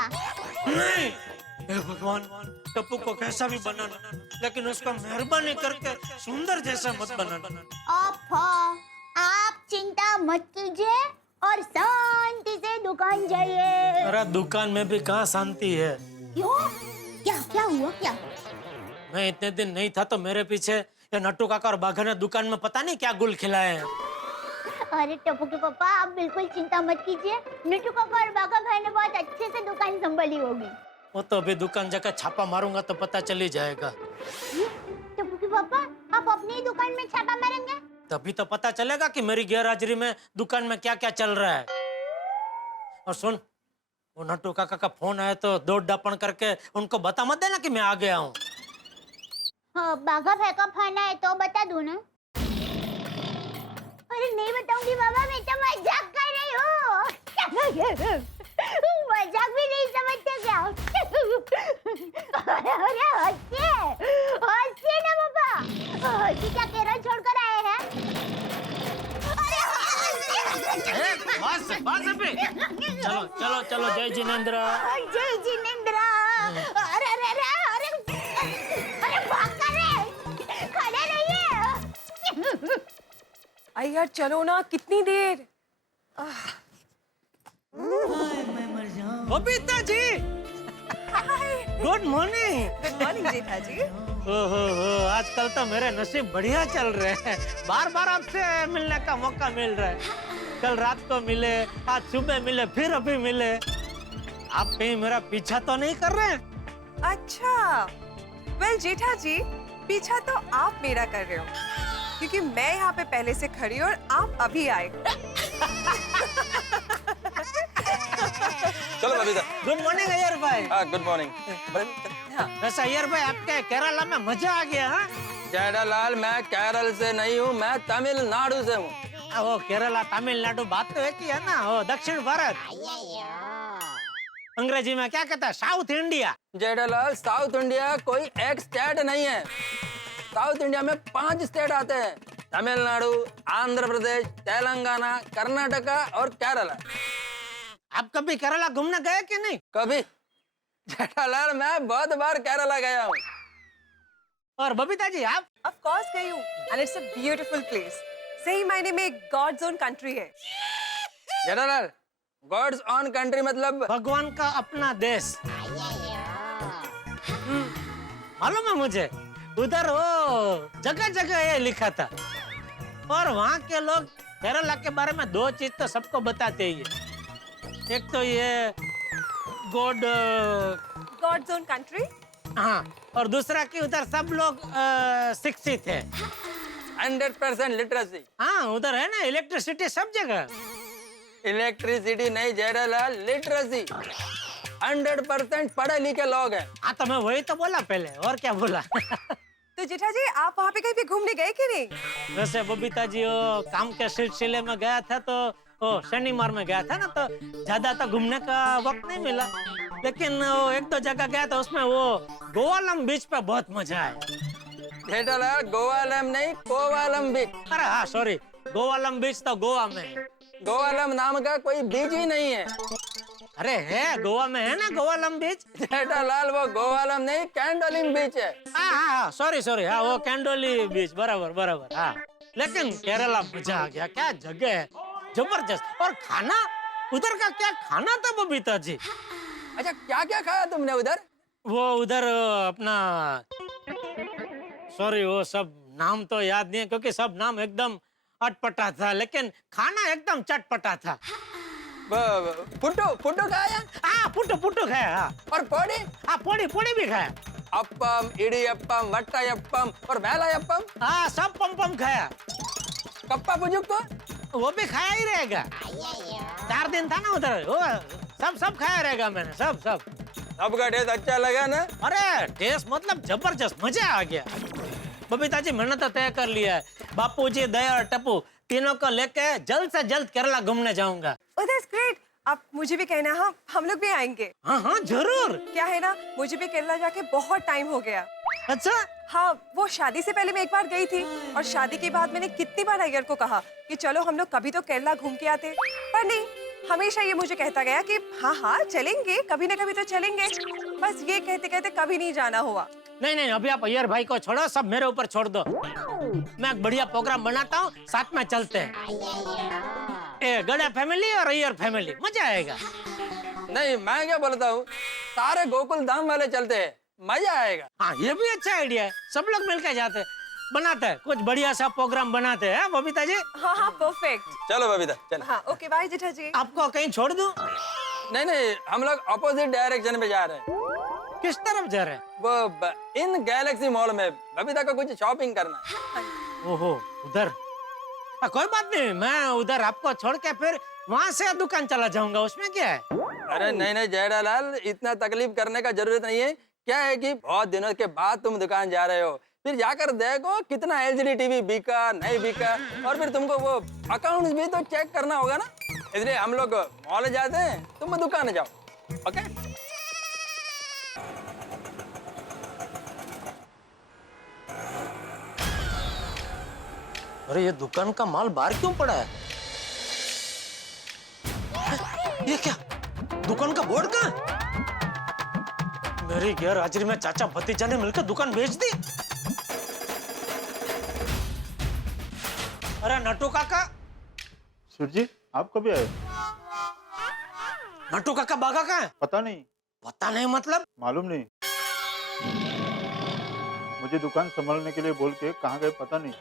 नहीं, हे भगवान, टप्पू को कैसा भी बनाना, लेकिन उसको मेहरबानी करके सुंदर जैसा मत बनाना। आप चिंता मत कीजिए और शांति से दुकान जाइए। अरे दुकान में भी कहाँ शांति है? क्यों? क्या क्या हुआ क्या? मैं इतने दिन नहीं था तो मेरे पीछे ये नट्टू काका और बाघा ने दुकान में पता नहीं क्या गुल खिलाए हैं। अरे टप्पू के पापा, आप बिल्कुल चिंता मत कीजिए। निट्टू काका और बाका भाई ने बहुत अच्छे से दुकान संभाली होगी। वो तो अभी दुकान जाकर छापा मारूंगा तो पता चल ही जाएगा। टप्पू के पापा, आप अपनी ही दुकान में छापा मारेंगे? तभी तो पता चलेगा कि मेरी गैरहाजिरी में दुकान में क्या क्या चल रहा है। और सुन, वो नट्टू काका का फोन आया तो दौड़ दापण करके उनको बता मत देना कि मैं आ गया हूँ। हाँ, बाघा भाई का फोन आए तो बता दूं ना? अरे नहीं बताऊंगी बाबा, मैं तो मजाक कर रही हूँ। मजाक भी नहीं समझते क्या? अरे हंसिए ना बाबा। हंसी क्या केरल छोड़कर आए हैं? बस बस अभी। चलो चलो चलो, जय जिनेंद्र। जय जिनेंद्र। अरे अरे अरे अरे अरे भाग कर रहे, खड़े रहिए। अरे यार चलो ना, कितनी देर। Babita ji, good morning. Good morning जेठा जी। ओहो, आजकल तो मेरे नसीब बढ़िया चल रहे हैं। बार बार आपसे मिलने का मौका मिल रहा है। कल रात को मिले, आज सुबह मिले, फिर अभी मिले। आप कहीं मेरा पीछा तो नहीं कर रहे हैं? अच्छा, वेल जेठा जी, पीछा तो आप मेरा कर रहे हो, क्योंकि मैं यहाँ पे पहले से खड़ी हूँ और आप अभी आए। चलो बबीता। गुड मॉर्निंग अय्यर भाई। हाँ, गुड मॉर्निंग। वैसे अय्यर भाई, आपके केरला में मजा आ गया? हाँ, जेठालाल, मैं केरल से नहीं हूँ, मैं तमिलनाडु से हूँ। वो केरला तमिलनाडु बात तो एक ही है ना। वो दक्षिण भारत। अंग्रेजी में क्या कहता है? South India. Jethalal, south India कोई एक स्टेट नहीं है। साउथ इंडिया में 5 स्टेट आते हैं: तमिलनाडु, आंध्र प्रदेश, तेलंगाना, कर्नाटका और केरला। आप कभी केरला घूमने गए कि नहीं? कभी? जेठालाल, मैं बहुत बार केरला गया हूँ। और बबीता जी, आप? ऑफ कोर्स गई हूँ, and it's a beautiful place. सही मायने में गॉड्स ओन कंट्री है। जेठालाल, गॉड्स ओन कंट्री मतलब भगवान का अपना देश। मालूम है मुझे, उधर वो जगह जगह ये लिखा था। और वहाँ के लोग केरला के बारे में 2 चीज तो सबको बताते ही है। एक तो ये गॉड्स ओन कंट्री, हाँ, और दूसरा कि उधर सब लोग शिक्षित है। 100% लिटरेसी। हाँ, उधर है ना इलेक्ट्रिसिटी सब जगह। इलेक्ट्रिसिटी नहीं जेठालाल, लिटरेसी। 100% पढ़े लिखे लोग हैं। हाँ, तो मैं वही तो बोला पहले, और क्या बोला? तो जेठा जी, आप वहाँ पे कहीं पे घूमने गए कि नहीं? वैसे बबीता जी, वो काम के सिलसिले में गया था तो वो शनिवार में गया था ना, तो ज्यादा तो घूमने का वक्त नहीं मिला। लेकिन वो 1-2 जगह गया था, उसमें वो गोवालम बीच पे बहुत मजा आया। जेठालाल, गोवालम नहीं, कोवालम बीच। अरे हाँ, सॉरी, गोवालम बीच तो गोवा में है। गोवालम नाम का कोई बीच ही नहीं है। अरे है, गोवा में है ना गोवालम बीच। जेठालाल, वो गोवालम नहीं, कैंडोलिम बीच है। हाँ, सॉरी, हाँ, वो कैंडोली बीच, बराबर। हाँ, लेकिन केरला मजा आ गया। क्या जगह है, जबरदस्त। और खाना, उधर का क्या खाना था बबीता जी? अच्छा, क्या क्या खाया तुमने उधर? वो उधर अपना, सॉरी, वो सब नाम तो याद नहीं है, क्योंकि सब नाम एकदम अटपटा था, लेकिन खाना एकदम चटपटा था। पुट्टू खाया? हाँ, पुट्टू खाया। हाँ, और पोड़ी? हाँ, पोड़ी भी खाया। अप्पम, इडियप्पम, वट्टायप्पम और वेलायप्पम। हाँ, सब पम खाया। कप्पा पुजुक्को? वो भी खाया ही रहेगा। 4 दिन था ना उधर, वो सब खाया रहेगा मैंने, सब। सबका टेस्ट अच्छा लगा ना? अरे टेस्ट मतलब जबरदस्त, मजा आ गया। बबीता जी, मैंने तो तय कर लिया है, बापूजी, दया और टप्पू तीनों को लेके जल्द से जल्द केरला घूमने जाऊंगा। Oh that's great. आप मुझे भी कहना, हाँ, हम लोग भी आएंगे। हाँ, जरूर। क्या है ना, मुझे भी केरला जाके बहुत टाइम हो गया। अच्छा? हाँ, वो शादी से पहले मैं एक बार गई थी, और शादी के बाद मैंने कितनी बार अय्यर को कहा कि चलो हम लोग कभी तो केरला घूम के आते, पर नहीं, हमेशा ये मुझे कहता गया कि हाँ चलेंगे, कभी ना कभी तो चलेंगे। बस ये कहते कहते कभी नहीं जाना हुआ। नहीं, अभी आप अय्यर भाई को छोड़ो, सब मेरे ऊपर छोड़ दो। मैं एक बढ़िया प्रोग्राम बनाता हूँ, साथ में चलते हैं। गड़ा फैमिली और अय्यर फैमिली, मजा आएगा। नहीं, मैं क्या बोलता हूँ, सारे गोकुल धाम वाले चलते हैं, मजा आएगा। हाँ, ये भी अच्छा आइडिया है, सब लोग मिलकर जाते हैं। बनाते हैं, कुछ बढ़िया सा प्रोग्राम बनाते हैं बबीता जी। हाँ हाँ परफेक्ट। चलो बबीता चलो। हाँ ओके बाय जेठा जी। आपको कहीं छोड़ दूं? नहीं नहीं, हम लोग अपोजिट डायरेक्शन में जा रहे हैं। किस तरफ जा रहे हैं? वो इन गैलेक्सी मॉल में बबीता को कुछ शॉपिंग करना है। ओहो उधर। कोई बात नहीं, मैं उधर आपको छोड़ के फिर वहाँ से दुकान चला जाऊंगा, उसमें क्या है? अरे नहीं नहीं जेठालाल, इतना तकलीफ करने का जरूरत नहीं है। क्या है कि बहुत दिनों के बाद तुम दुकान जा रहे हो, फिर जाकर देखो कितना एलसीडी टीवी बिका नहीं बिका, और फिर तुमको वो अकाउंट भी तो चेक करना होगा ना। इसलिए हम लोग मॉल जाते हैं, तुम दुकान जाओ। ओके अरे ये दुकान का माल बाहर क्यों पड़ा है? ये क्या? दुकान का बोर्ड कहाँ? मेरी गैर हाजिरी में चाचा भतीजा ने मिलकर दुकान बेच दी। अरे नट्टू काका। सुर जी आप कभी आए? नट्टू काका बागा कहाँ है? पता नहीं। पता नहीं मतलब? मालूम नहीं, मुझे दुकान संभालने के लिए बोल के कहाँ गए पता नहीं।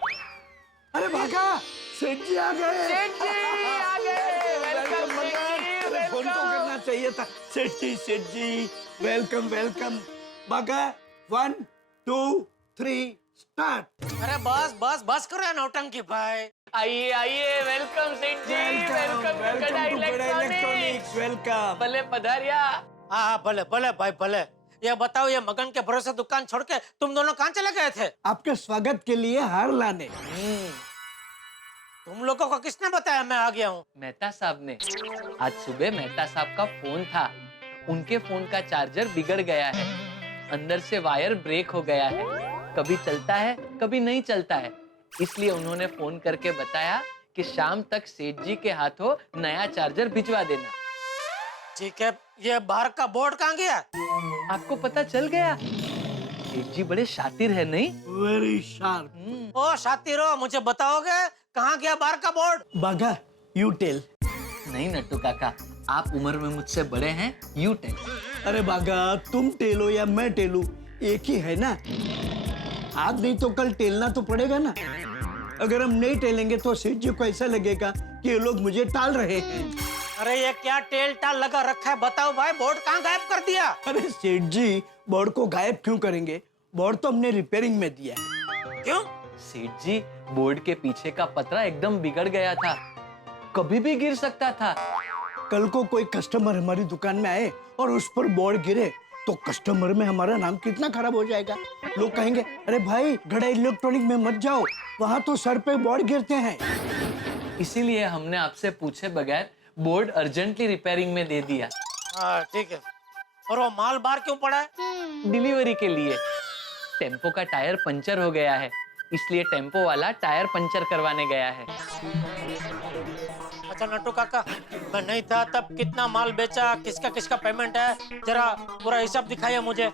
अरे भागा, सेठ जी आ गए। सेठ जी आ गए। वेलकम मगर, फोन तो करना चाहिए था। सेठ जी वेलकम वेलकम। भागा 1 2 3 स्टार्ट। अरे बस बस बस करो यार नौटंकी भाई। आइए आइए, वेलकम सेठ जी, वेलकम टू गड़ा इलेक्ट्रॉनिक्स। वेलकम। भले पधारिया। हाँ भले भले भाई भले। ये बताओ, ये मगन के भरोसे दुकान छोड़ के तुम दोनों कहाँ चले गए थे? आपके स्वागत के लिए हार लाने। तुम लोगों को किसने बताया मैं आ गया हूँ? मेहता साहब ने। आज सुबह मेहता साहब का फोन था, उनके फोन का चार्जर बिगड़ गया है, अंदर से वायर ब्रेक हो गया है, कभी चलता है कभी नहीं चलता है। इसलिए उन्होंने फोन करके बताया कि शाम तक सेठ जी के हाथों नया चार्जर भिजवा देना। ठीक है, ये बाहर का बोर्ड कहाँ गया? आपको पता चल गया? सेठ जी बड़े शातिर है नहीं? Very sharp. ओ शातिरो, मुझे बताओगे कहाँ गया बाहर का बोर्ड? बागा यू टेल। नहीं नट्टू काका, आप उम्र में मुझसे बड़े हैं, यू टेल। अरे बागा, तुम टेलो या मैं टेलू एक ही है ना। आज नहीं तो कल टेलना तो पड़ेगा ना। अगर हम नहीं टेलेंगे तो सेठ जी को ऐसा लगेगा कि ये लोग मुझे टाल रहे हैं। अरे ये क्या टेल टाल लगा रखा है? बताओ भाई, बोर्ड कहाँ गायब कर दिया? अरे सेठ जी, बोर्ड को गायब क्यों करेंगे? बोर्ड तो हमने रिपेयरिंग में दिया है। क्यों? सेठ जी, बोर्ड के पीछे का पतरा एकदम बिगड़ गया था, कभी भी गिर सकता था। कल को कोई कस्टमर हमारी दुकान में आए और उस पर बोर्ड गिरे तो कस्टमर में हमारा नाम कितना खराब हो जाएगा। लोग कहेंगे अरे भाई गड़ा इलेक्ट्रॉनिक में मत जाओ, वहाँ तो सर पे बोर्ड गिरते हैं। इसीलिए हमने आपसे पूछे बगैर बोर्ड अर्जेंटली रिपेयरिंग में दे दिया। हाँ ठीक है। और वो माल बाहर क्यों पड़ा है? डिलीवरी के लिए। टेम्पो का टायर पंचर हो गया है, इसलिए टेम्पो वाला टायर पंचर करवाने गया है। अच्छा नट्टू काका, मैं नहीं था तब कितना माल बेचा, किसका किसका पेमेंट है, जरा पूरा हिसाब दिखाइए मुझे।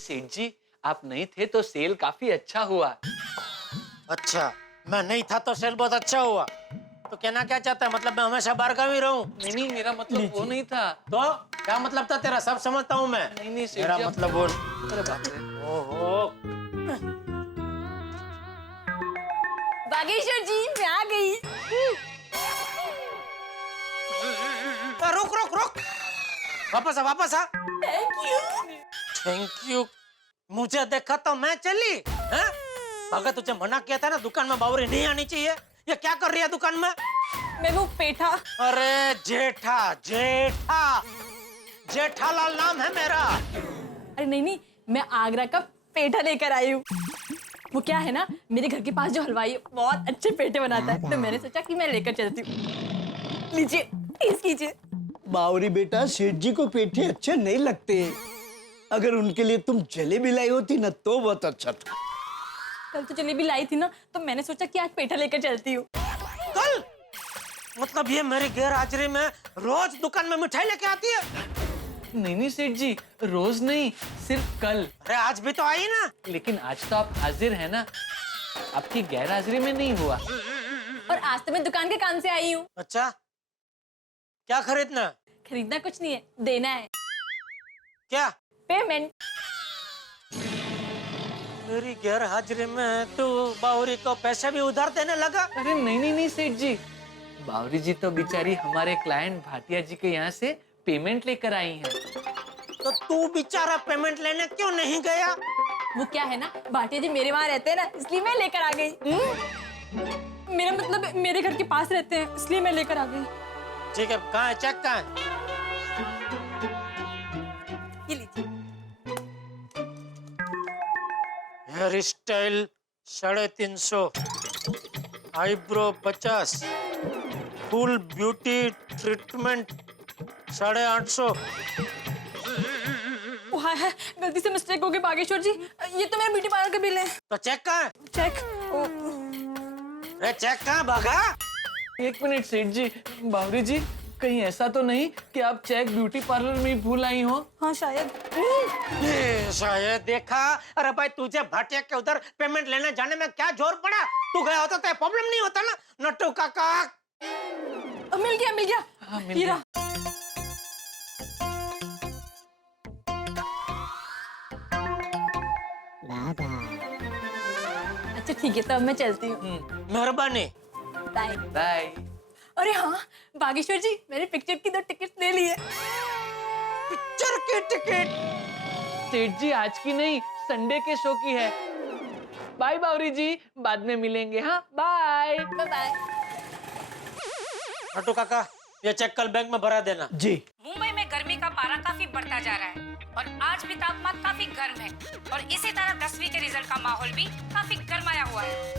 सेठ जी, आप नहीं थे तो सेल काफी अच्छा हुआ। अच्छा, मैं नहीं था तो सेल बहुत अच्छा हुआ। तो कहना क्या चाहता है? मतलब मैं हमेशा बाहर का ही रहूं? नहीं, मेरा मतलब वो नहीं था। तो क्या मतलब था तेरा? सब समझता हूँ मैं। नहीं सेठ मेरा जी, मतलब वो। अरे बाप रे। ओहो, बागेश्वर जी, मैं आ गई। रुक रुक रुक, वापस आ वापस आ। Thank you. मुझे देखा तो मैं चली हैं? अगर तुझे मना किया था ना दुकान में बावरी नहीं आनी चाहिए। ये क्या कर रही है दुकान में? मैं वो पेठा। अरे जेठा जेठा जेठालाल नाम है मेरा। अरे नहीं, मैं आगरा का पेठा लेकर आई हूँ। वो क्या है ना, मेरे घर के पास जो हलवाई है, बहुत अच्छे पेठे बनाता है, तो मैंने सोचा कि मैं लेकर चलती हूँ। लीजिए, टेस्ट कीजिए। बावरी बेटा, सेठ जी को पेठे अच्छे नहीं लगते। अगर उनके लिए तुम जलेबी लाई होती ना तो बहुत अच्छा था। कल तो जलेबी लाई थी ना, तो मैंने सोचा कि आज पेठा लेकर चलती हूँ। कल? मतलब ये मेरी गैर हाजिरी में रोज दुकान में मिठाई लेके आती है? नहीं सेठ जी, रोज नहीं, सिर्फ कल। अरे आज भी तो आई ना। लेकिन आज तो आप हाजिर है ना, आपकी गैर हाजिरी में नहीं हुआ। और आज तो मैं दुकान के काम से आई हूँ। अच्छा, क्या खरीदना? खरीदना कुछ नहीं है, देना है। क्या? पेमेंट। मेरी गैर हाजिरी में तू बावरी को पैसे भी उधार देने लगा? अरे नहीं नहीं नहीं सेठ जी, बावरी जी तो बेचारी हमारे क्लाइंट भाटिया जी के यहाँ से पेमेंट लेकर आई हैं। तो तू बेचारा पेमेंट लेने क्यों नहीं गया? वो क्या है ना, भाटिया जी मेरे वहाँ रहते हैं ना, इसलिए मैं लेकर आ गई। मेरा मतलब मेरे घर के पास रहते हैं, इसलिए मैं लेकर आ गई। ठीक है, कहाँ है चेक? कहाँ है? ये लीजिए। Hair style 350, eyebrow 50, full beauty treatment 850। है, गलती से मिस्टेक हो गई बागेश्वर जी, ये तो मेरा ब्यूटी पार्लर का बिल है। तो चेक कहाँ है? चेक। अरे चेक कहाँ भागा? एक मिनट सेठ जी, बावरी जी कहीं ऐसा तो नहीं कि आप चेक ब्यूटी पार्लर में ही भूल आई हो? हाँ शायद। शायद देखा। अरे भाई तुझे भाटिया के उधर पेमेंट लेने जाने में क्या जोर पड़ा? तू गया होता तो प्रॉब्लम नहीं होता ना नट्टू काका। मिल गया मिल गया। हाँ, मिल गया। अच्छा ठीक है, तब मैं चलती हूँ। मेहरबानी। Bye bye. अरे हाँ बागेश्वर जी, मैंने पिक्चर की 2 टिकट ले ली है। पिक्चर की टिकट? सेठ जी आज की नहीं, संडे के शो की है। बाय बावरी जी, बाद में मिलेंगे। हाँ बाय। Bye bye. नट्टू काका, ये चेक कल बैंक में भरा देना। जी। मुंबई में गर्मी का पारा काफी बढ़ता जा रहा है और आज भी तापमान काफी गर्म है और इसी तरह 10वीं के रिजल्ट का माहौल भी काफी गर्माया हुआ है।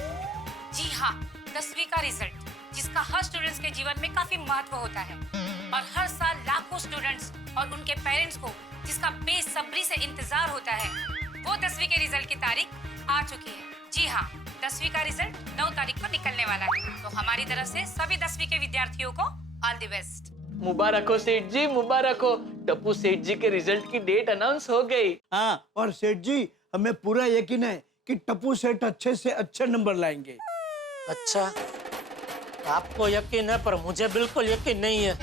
जी हाँ, 10वीं का रिजल्ट जिसका हर स्टूडेंट्स के जीवन में काफी महत्व होता है और हर साल लाखों स्टूडेंट्स और उनके पेरेंट्स को जिसका बेसब्री से इंतजार होता है, वो 10वीं के रिजल्ट की तारीख आ चुकी है। जी हाँ, 10वीं का रिजल्ट 9 तारीख को निकलने वाला है, तो हमारी तरफ से सभी 10वीं के विद्यार्थियों को ऑल द बेस्ट। मुबारक हो सेठ जी, मुबारक हो। टप्पू सेठ जी के रिजल्ट की डेट अनाउंस हो गई। हाँ, और सेठ जी हमें पूरा यकीन है कि टप्पू सेठ अच्छे से अच्छे नंबर लाएंगे। अच्छा, आपको यकीन है पर मुझे बिल्कुल यकीन नहीं है।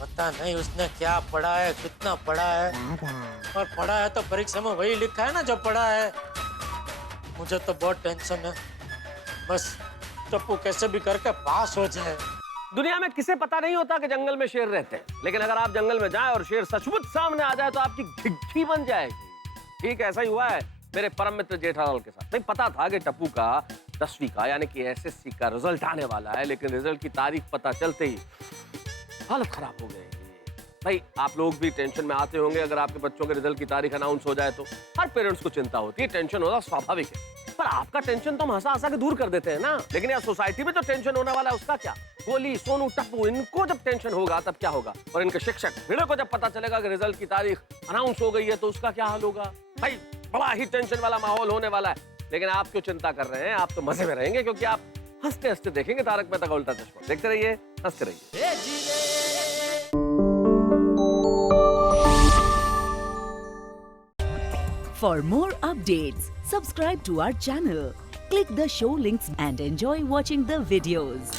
पता नहीं उसने क्या पढ़ा है, कितना पढ़ा है, और पढ़ा है तो परीक्षा में वही लिखा है ना जो पढ़ा है। मुझे तो बहुत टेंशन है, बस टप्पू कैसे भी करके पास हो जाए। दुनिया में किसे पता नहीं होता कि जंगल में शेर रहते हैं, लेकिन अगर आप जंगल में जाएं और शेर सचमुच सामने आ जाए तो आपकी घिघी बन जाएगी। ठीक ऐसा ही हुआ है मेरे परम मित्र जेठालाल के साथ। नहीं पता था कि टप्पू का 10वीं का यानी कि एसएससी का रिजल्ट आने वाला है, लेकिन रिजल्ट की तारीख पता चलते ही हालत खराब हो गई। भाई आप लोग भी टेंशन में आते होंगे अगर आपके बच्चों के रिजल्ट की तारीख अनाउंस हो जाए तो। हर पेरेंट्स को चिंता होती है, टेंशन होना स्वाभाविक है, पर आपका टेंशन तो हम हंसा हंसा के दूर कर देते हैं ना। लेकिन यार सोसाइटी में जो टेंशन होने वाला है उसका क्या? गोली, सोनू, टप्पू, इनको जब टेंशन होगा तब क्या होगा? और इनके शिक्षक भिड़े को जब पता चलेगा कि रिजल्ट की तारीख अनाउंस हो गई है तो उसका क्या हाल होगा? भाई बड़ा ही टेंशन वाला माहौल होने वाला है। लेकिन आप क्यों चिंता कर रहे हैं? आप तो मजे में रहेंगे क्योंकि आप हंसते हंसते देखेंगे तारक मेहता का उल्टा चश्मा। देखते रहिए, हंसते रहिए। For more updates, subscribe to our channel, click the show links and enjoy watching the videos.